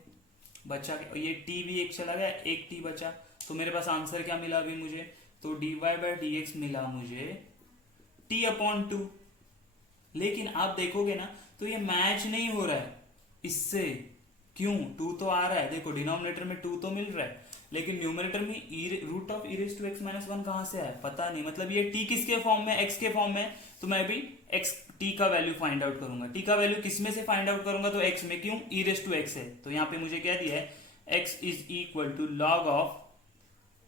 बचा ये t भी एक चला गया, एक t बचा। तो मेरे पास आंसर क्या मिला अभी मुझे, तो dy बाई डी एक्स मिला मुझे t अपॉन 2। लेकिन आप देखोगे ना तो ये मैच नहीं हो रहा है इससे, क्यों, 2 तो आ रहा है, देखो डिनोमिनेटर में 2 तो मिल रहा है, लेकिन न्यूमरेटर में root of e raise to x minus 1 कहां से आया पता नहीं। मतलब ये t किसके फॉर्म में, x के फॉर्म में, तो मैं भी x t का वैल्यू फाइंड आउट करूंगा। t का वैल्यू किस में से फाइंड आउट करूंगा, तो x में, क्यों, ई रेज़ टू एक्स है। तो यहाँ पे मुझे क्या दिया है x is equal to log of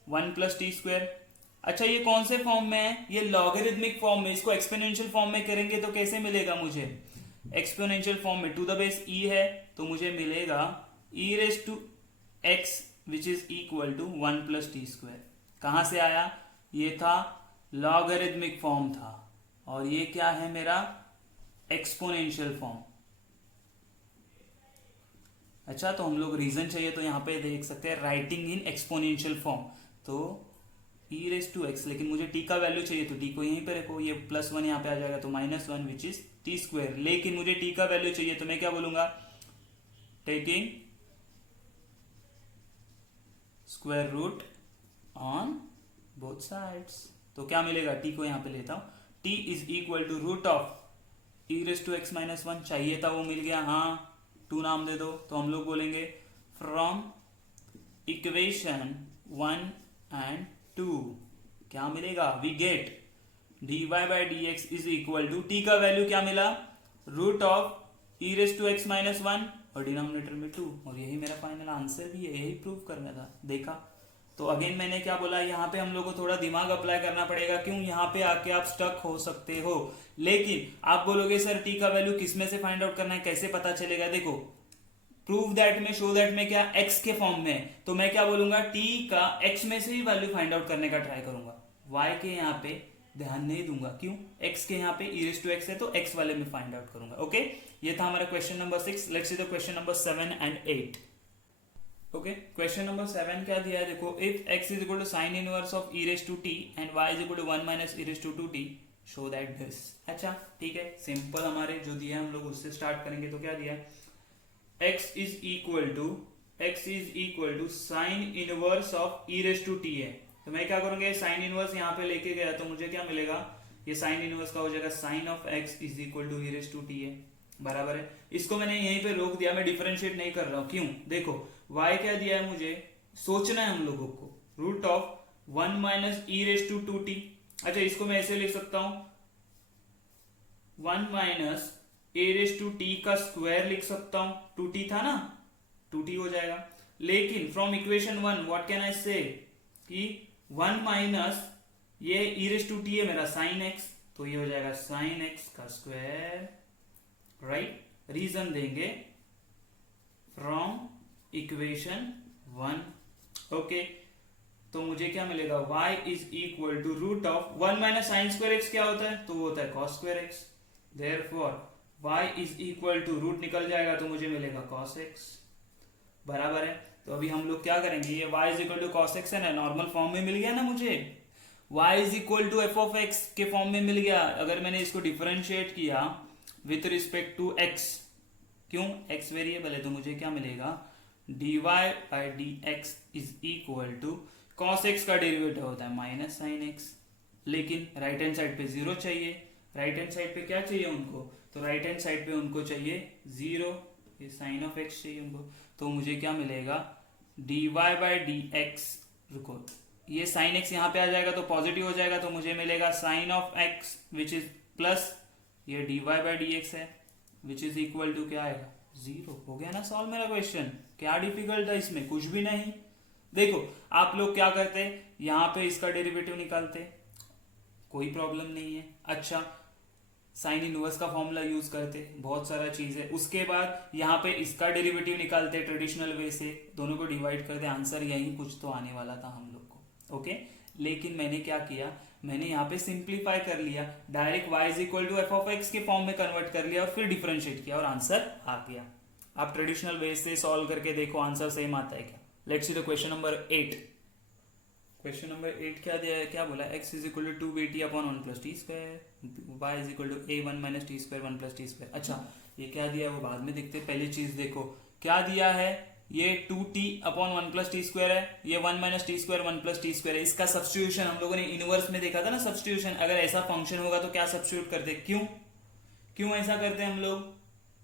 1 plus t square. अच्छा ये कौन से फॉर्म में है, ये लॉगरिथमिक फॉर्म में, इसको एक्सपोनेंशियल फॉर्म में करेंगे तो कैसे मिलेगा मुझे, एक्सपोनेंशियल फॉर्म में टू द बेस e है तो मुझे मिलेगा e raise to x which is equal to 1 plus t square. कहां से आया, ये था लॉगरिथमिक फॉर्म था, और ये क्या है मेरा एक्सपोनेंशियल फॉर्म। अच्छा तो हम लोग रीजन चाहिए तो यहां पे देख सकते हैं राइटिंग इन एक्सपोनेंशियल फॉर्म, तो e रेज़ टू x, लेकिन मुझे t का वैल्यू चाहिए तो t को यहीं पे रखो, ये +1 यहाँ पे आ जाएगा तो -1 विच इज टी स्क्वायर। लेकिन मुझे t का वैल्यू चाहिए तो मैं क्या बोलूंगा, taking square root on both sides. तो क्या मिलेगा, t को यहां पे लेता हूं, t is equal to root of e raise to x minus 1 चाहिए था वो मिल गया, हाँ 2 नाम दे दो तो हम लोग बोलेंगे फ्रॉम इक्वेशन 1 एंड 2 क्या मिलेगा, we get dy by D x is equal to t का वैल्यू क्या मिला, root of e raise to x minus 1 और डिनोमिनेटर में 2, और यही मेरा फाइनल आंसर भी है, यही प्रूव करना था। देखा, तो अगेन मैंने क्या बोला, यहाँ पे हम लोग को थोड़ा दिमाग अप्लाई करना पड़ेगा, क्यों, यहाँ पे आके आप स्टक हो सकते हो। लेकिन आप बोलोगे सर t का वैल्यू किस में से फाइंड आउट करना है, कैसे पता चलेगा, देखो प्रूव दैट में, शो दैट में क्या x के फॉर्म में, तो मैं क्या बोलूंगा t का x में से ही वैल्यू फाइंड आउट करने का ट्राई करूंगा, y के यहाँ पे ध्यान नहीं दूंगा, क्यों, x के यहाँ पे e रेज़ टू x है तो x वाले में फाइंड आउट करूंगा। ओके, ये था हमारा question number 6। Let's see the question number 7 and 8। Okay, question number 7 क्या दिया है, देखो if x is equal to sine inverse of e raise to t and y is equal to 1 minus e raise to 2t, show that this. अच्छा ठीक है, simple हमारे जो दिया है हम लोग उससे स्टार्ट करेंगे। तो क्या दिया है, x is equal to sine inverse of e raise to t है, तो मैं क्या करूंगा, साइन इनवर्स यहाँ पे लेके गया तो मुझे क्या मिलेगा, ये साइन इनवर्स का हो जाएगा sine of x is equal to e raise to t है, बराबर है। इसको मैंने यहीं पे रोक दिया, मैं डिफरेंशिएट नहीं कर रहा हूं, क्यों, देखो y क्या दिया है मुझे, सोचना है हम लोगों को, root of 1 minus e raise to 2t। अच्छा इसको मैं ऐसे लिख सकता हूं 1 minus a raise to t का स्क्वायर लिख सकता हूं, 2t था ना, 2t हो जाएगा। लेकिन from equation 1 what can I से, कि 1 माइनस ये ई रेज़ टू t है मेरा साइन x, तो ये हो जाएगा साइन x का स्क्वायर, राइट। रीजन देंगे फ्रॉम इक्वेशन 1। ओके, तो मुझे क्या मिलेगा, y is equal to root of 1 minus sine square x क्या होता है, तो वो होता है cos square x। Therefore y is equal to root निकल जाएगा तो मुझे मिलेगा कॉस x, बराबर है। तो अभी हम लोग क्या करेंगे, ये y is equal to cos x है ना, नॉर्मल फॉर्म में मिल गया ना मुझे, y is equal to f of x के फॉर्म में मिल गया। अगर मैंने इसको डिफरेंशिएट किया विथ रिस्पेक्ट टू x, क्यों, x वेरिएबल है, तो मुझे क्या मिलेगा, dy by D x is equal to cos x का डेरिवेटिव होता है माइनस साइन x, लेकिन राइट हैंड साइड पे 0 चाहिए, राइट हैंड साइड पे क्या चाहिए उनको, तो राइट हैंड साइड पे उनको चाहिए 0, ये साइन ऑफ x चाहिए उनको, तो मुझे क्या मिलेगा, dy बाई डी एक्स, रुको ये साइन x यहाँ पे आ जाएगा तो पॉजिटिव हो जाएगा, तो मुझे मिलेगा sine of x which is plus ये dy बाई डी एक्स है विच इज इक्वल टू क्या आएगा, 0। हो गया ना सॉल्व मेरा क्वेश्चन, क्या डिफिकल्ट है इसमें, कुछ भी नहीं। देखो आप लोग क्या करते, यहाँ पे इसका डेरिवेटिव निकालते, कोई प्रॉब्लम नहीं है। अच्छा साइन इनवर्स का फॉर्मूला यूज करते, बहुत सारा चीज है। उसके बाद यहाँ पे इसका डेरिवेटिव निकालते ट्रेडिशनल वे से, दोनों को डिवाइड करते, आंसर यही कुछ तो आने वाला था हम लोग को। ओके, लेकिन मैंने क्या किया, मैंने यहाँ पे सिंप्लीफाई कर लिया, direct y is equal to f of x के फॉर्म में कन्वर्ट कर लिया और फिर डिफरेंशिएट किया और आंसर आ गया। आप ट्रेडिशनल वे से सॉल्व करके देखो आंसर सेम आता है क्या। Let's see the question number 8। Question number 8 क्या दिया है, क्या बोला, x is equal to 2bt upon 1 plus t square, y is equal to a1 minus t square 1 plus t square. अच्छा, ये क्या दिया है वो बाद में देखते, पहले चीज देखो क्या दिया है, ये 2t upon 1 plus t square है, ये 1 minus t square 1 plus t square है। इसका सब्स्टिट्यूशन हम लोगों ने इनवर्स में देखा था ना, सब्स्टिट्यूशन। अगर ऐसा फंक्शन होगा तो क्या सब्स्टिट्यूट करते, क्यों ऐसा करते हैं हम लोग,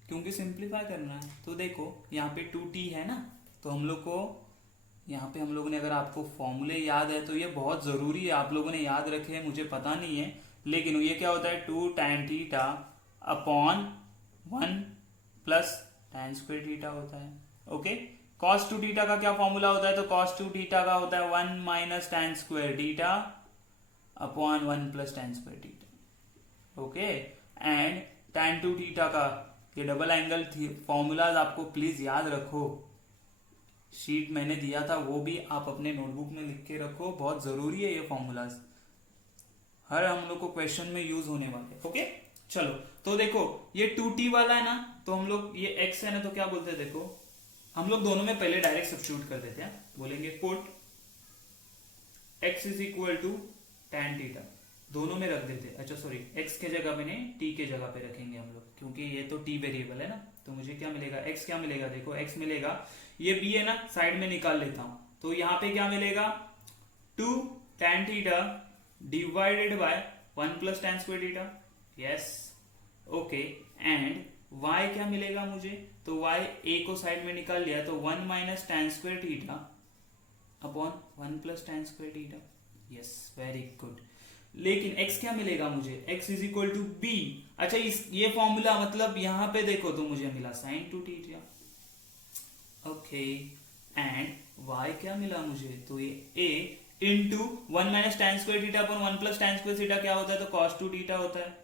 क्योंकि सिंप्लीफाई करना है। तो देखो यहाँ पे 2t है ना, तो हम लोग को यहाँ पे हम लोगों ने, अगर आपको फॉर्मूले याद है तो ये बहुत जरूरी है, आप लोगों ने याद रखे हैं, मुझे पता नहीं है, लेकिन ये क्या होता है 2 tan theta upon 1 plus tan square theta होता है। ओके, cos 2 थीटा का क्या फॉर्मूला होता है, तो cos 2 थीटा का होता है 1 minus tan square theta upon 1 plus tan square theta. Okay, and tan 2 theta का ये डबल एंगल फॉर्मूलाज आपको प्लीज याद रखो, शीट मैंने दिया था वो भी आप अपने नोटबुक में लिख के रखो, बहुत जरूरी है ये फॉर्मूलाज, हर हम लोग को क्वेश्चन में यूज होने वाले। ओके, चलो तो देखो ये 2t वाला है ना, तो हम लोग ये x है ना, तो क्या बोलते हैं, देखो हम लोग दोनों में पहले डायरेक्ट सब्स्टिट्यूट कर देते हैं, बोलेंगे put x is equal to tan theta, दोनों में रख देते। अच्छा सॉरी, x के जगह पे नहीं t के जगह पे रखेंगे हम लोग, क्योंकि ये तो t वेरिएबल है ना। तो मुझे क्या मिलेगा, x क्या मिलेगा, देखो x मिलेगा, ये b है ना, साइड में निकाल लेता हूं, तो यहाँ पे क्या मिलेगा 2 tan theta divided by 1 plus tan square theta. Yes, okay, and y क्या मिलेगा मुझे, तो y a को साइड में निकाल लिया, तो 1 minus tan square theta upon 1 plus tan square theta. Yes, very good. लेकिन x क्या मिलेगा मुझे, x is equal to b। अच्छा, ये फॉर्मूला मतलब यहाँ पे देखो तो मुझे मिला sin 2 theta. Okay, and y क्या मिला मुझे, तो ये a into 1 minus tan square theta upon 1 plus tan square theta क्या होता है, तो cos 2 थीटा होता है।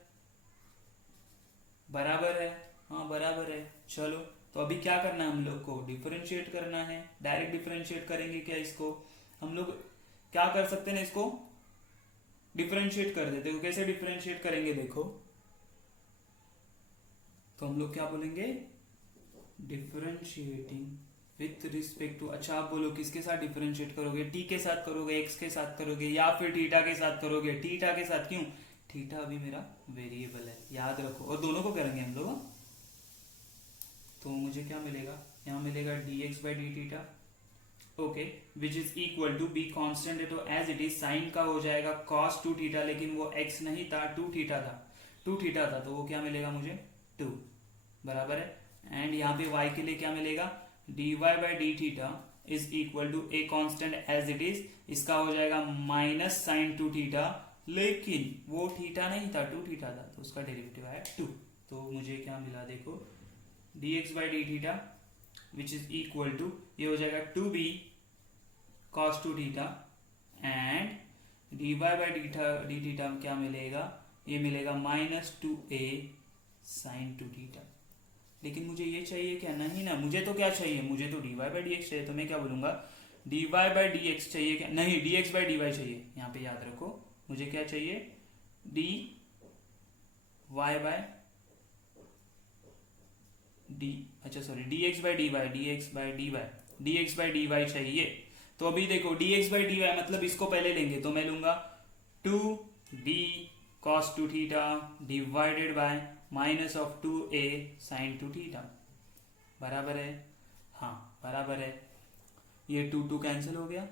बराबर है, हाँ बराबर है। चलो तो अभी क्या करना है हम लोग को, डिफरेंशिएट करना है। डायरेक्ट डिफरेंशिएट करेंगे क्या इसको, हम लोग क्या कर सकते हैं ना, इसको डिफरेंशिएट कर देते हैं। कैसे डिफरेंशिएट करेंगे देखो, तो हम लोग क्या बोलेंगे, डिफरेंशिएटिंग विथ रिस्पेक्ट टू, अच्छा आप बोलो किसके साथ डिफरेंशिएट करोगे, टी के साथ करोगे, एक्स के साथ करोगे, या फिर थीटा के साथ करोगे। थीटा के साथ क्यों, थीटा अभी मेरा वेरिएबल है, याद रखो, और दोनों को करेंगे हम लोग। तो मुझे क्या मिलेगा, यहाँ मिलेगा dx by D theta, okay, which is equal to b constant है तो एज इट इज साइन का हो जाएगा cos 2 थीटा, लेकिन वो x नहीं था 2 थीटा था, 2 थीटा था, तो वो क्या मिलेगा मुझे 2, बराबर है। एंड यहाँ पे y के लिए क्या मिलेगा, dy by D theta is equal to a constant as it is, इसका हो जाएगा माइनस साइन 2 थीटा, लेकिन वो थीटा नहीं था 2 थीटा था, तो उसका डेरिवेटिव आया 2। तो मुझे क्या मिला देखो, dx by D theta which is equal to, ये हो जाएगा 2b cos 2 theta, and dy by D theta क्या मिलेगा, ये मिलेगा माइनस 2a sin 2 थीटा। लेकिन मुझे ये चाहिए क्या, नहीं ना, मुझे तो क्या चाहिए, मुझे तो dy बाई डी एक्स चाहिए, तो मैं क्या बोलूंगा, dy बाई डी एक्स चाहिए क्या, नहीं dx बाई डी वाई चाहिए। यहाँ पे याद रखो मुझे क्या चाहिए, dy बाई डी, अच्छा sorry dx by d y, dx by d y, dx by d y चाहिए। तो अभी देखो dx बाई डी वाई मतलब इसको पहले लेंगे, तो मैं लूंगा 2d cos 2 theta divided bye minus of 2a sin 2 theta, बराबर है, हाँ बराबर है। ये 2 2 कैंसिल हो गया,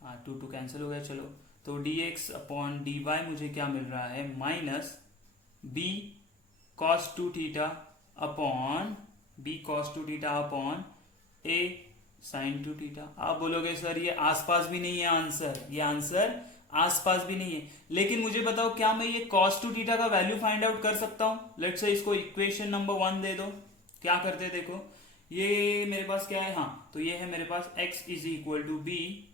हाँ 2 2 कैंसिल हो गया। चलो तो dx अपॉन dy मुझे क्या मिल रहा है, minus b cos 2 theta upon b cos 2 theta upon a sin 2 theta. आप बोलोगे सर ये आसपास भी नहीं है आंसर, ये आंसर आसपास भी नहीं है, लेकिन मुझे बताओ क्या मैं ये cos 2 थीटा का वैल्यू फाइंड आउट कर सकता हूं। लेट्स से इसको इक्वेशन नंबर 1 दे दो, क्या करते हैं देखो, ये मेरे पास क्या है, हाँ तो ये है मेरे पास x is equal to b,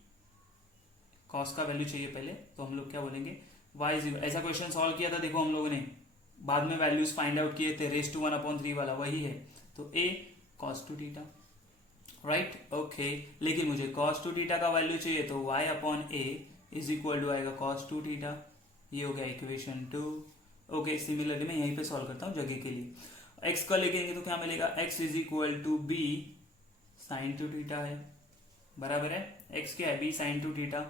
cos का वैल्यू चाहिए पहले, तो हम लोग क्या बोलेंगे y इज, ऐसा क्वेश्चन सॉल्व किया था देखो हम लोगों ने, बाद में वैल्यूज फाइंड आउट किए थे, रेस टू 1/3 वाला वही है, तो a cos 2 theta, right, okay. लेकिन मुझे cos 2 थीटा का वैल्यू चाहिए, तो y/a इज इक्वल टू आएगा cos 2 थीटा। ये हो गया इक्वेशन 2। ओके, सिमिलरली मैं यहीं पे सॉल्व करता हूँ जगह के लिए। x का लिखेंगे तो क्या मिलेगा, x is equal to b sine 2 theta है, बराबर है। x क्या है, b साइन 2 थीटा,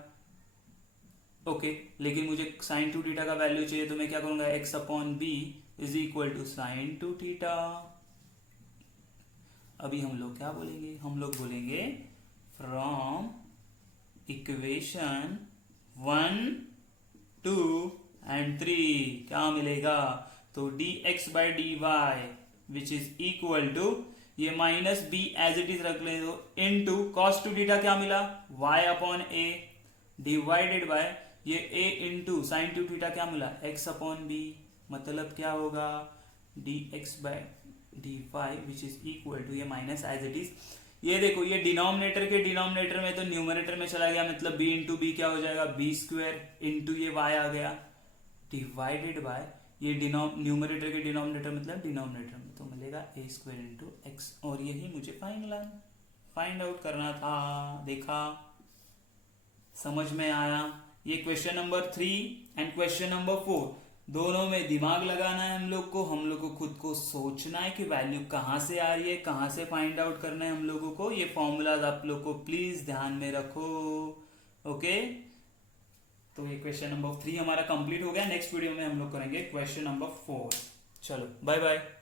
ओके। लेकिन मुझे साइन 2 थीटा का वैल्यू चाहिए, तो मैं क्या करूंगा, x/b is equal to sine 2 theta. अभी हम लोग क्या बोलेंगे, हम लोग बोलेंगे फ्रॉम इक्वेशन 1, 2 एंड 3 क्या मिलेगा, तो dx/dy which is equal to, ये minus b as it is रख ले, तो इन टू कॉस 2 थीटा क्या मिला, y/a डिवाइडेड बाय ये a इंटू साइन 2 थीटा क्या मिला, x/b, मतलब क्या होगा dx/dy which is equal to, ये माइनस एज इट इज, ये देखो ये डिनोमिनेटर के डिनोमिनेटर में तो न्यूमरेटर में चला गया, मतलब b इंटू बी क्या हो जाएगा, b² इंटू ये y आ गया, डिवाइडेड बाय ये न्यूमरेटर के डिनोमिनेटर मतलब डिनोमिनेटर में, तो मिलेगा a² इंटू एक्स। और यही मुझे फाइंड आउट करना था। देखा, समझ में आया। ये question number 3 and question number 4 दोनों में दिमाग लगाना है हम लोग को खुद को सोचना है कि वैल्यू कहाँ से आ रही है, कहाँ से फाइंड आउट करना है हम लोगों को। ये फॉर्मूलाज आप लोग को प्लीज ध्यान में रखो, ओके। तो ये क्वेश्चन नंबर 3 हमारा कंप्लीट हो गया। नेक्स्ट वीडियो में हम लोग करेंगे क्वेश्चन नंबर 4। चलो बाय बाय।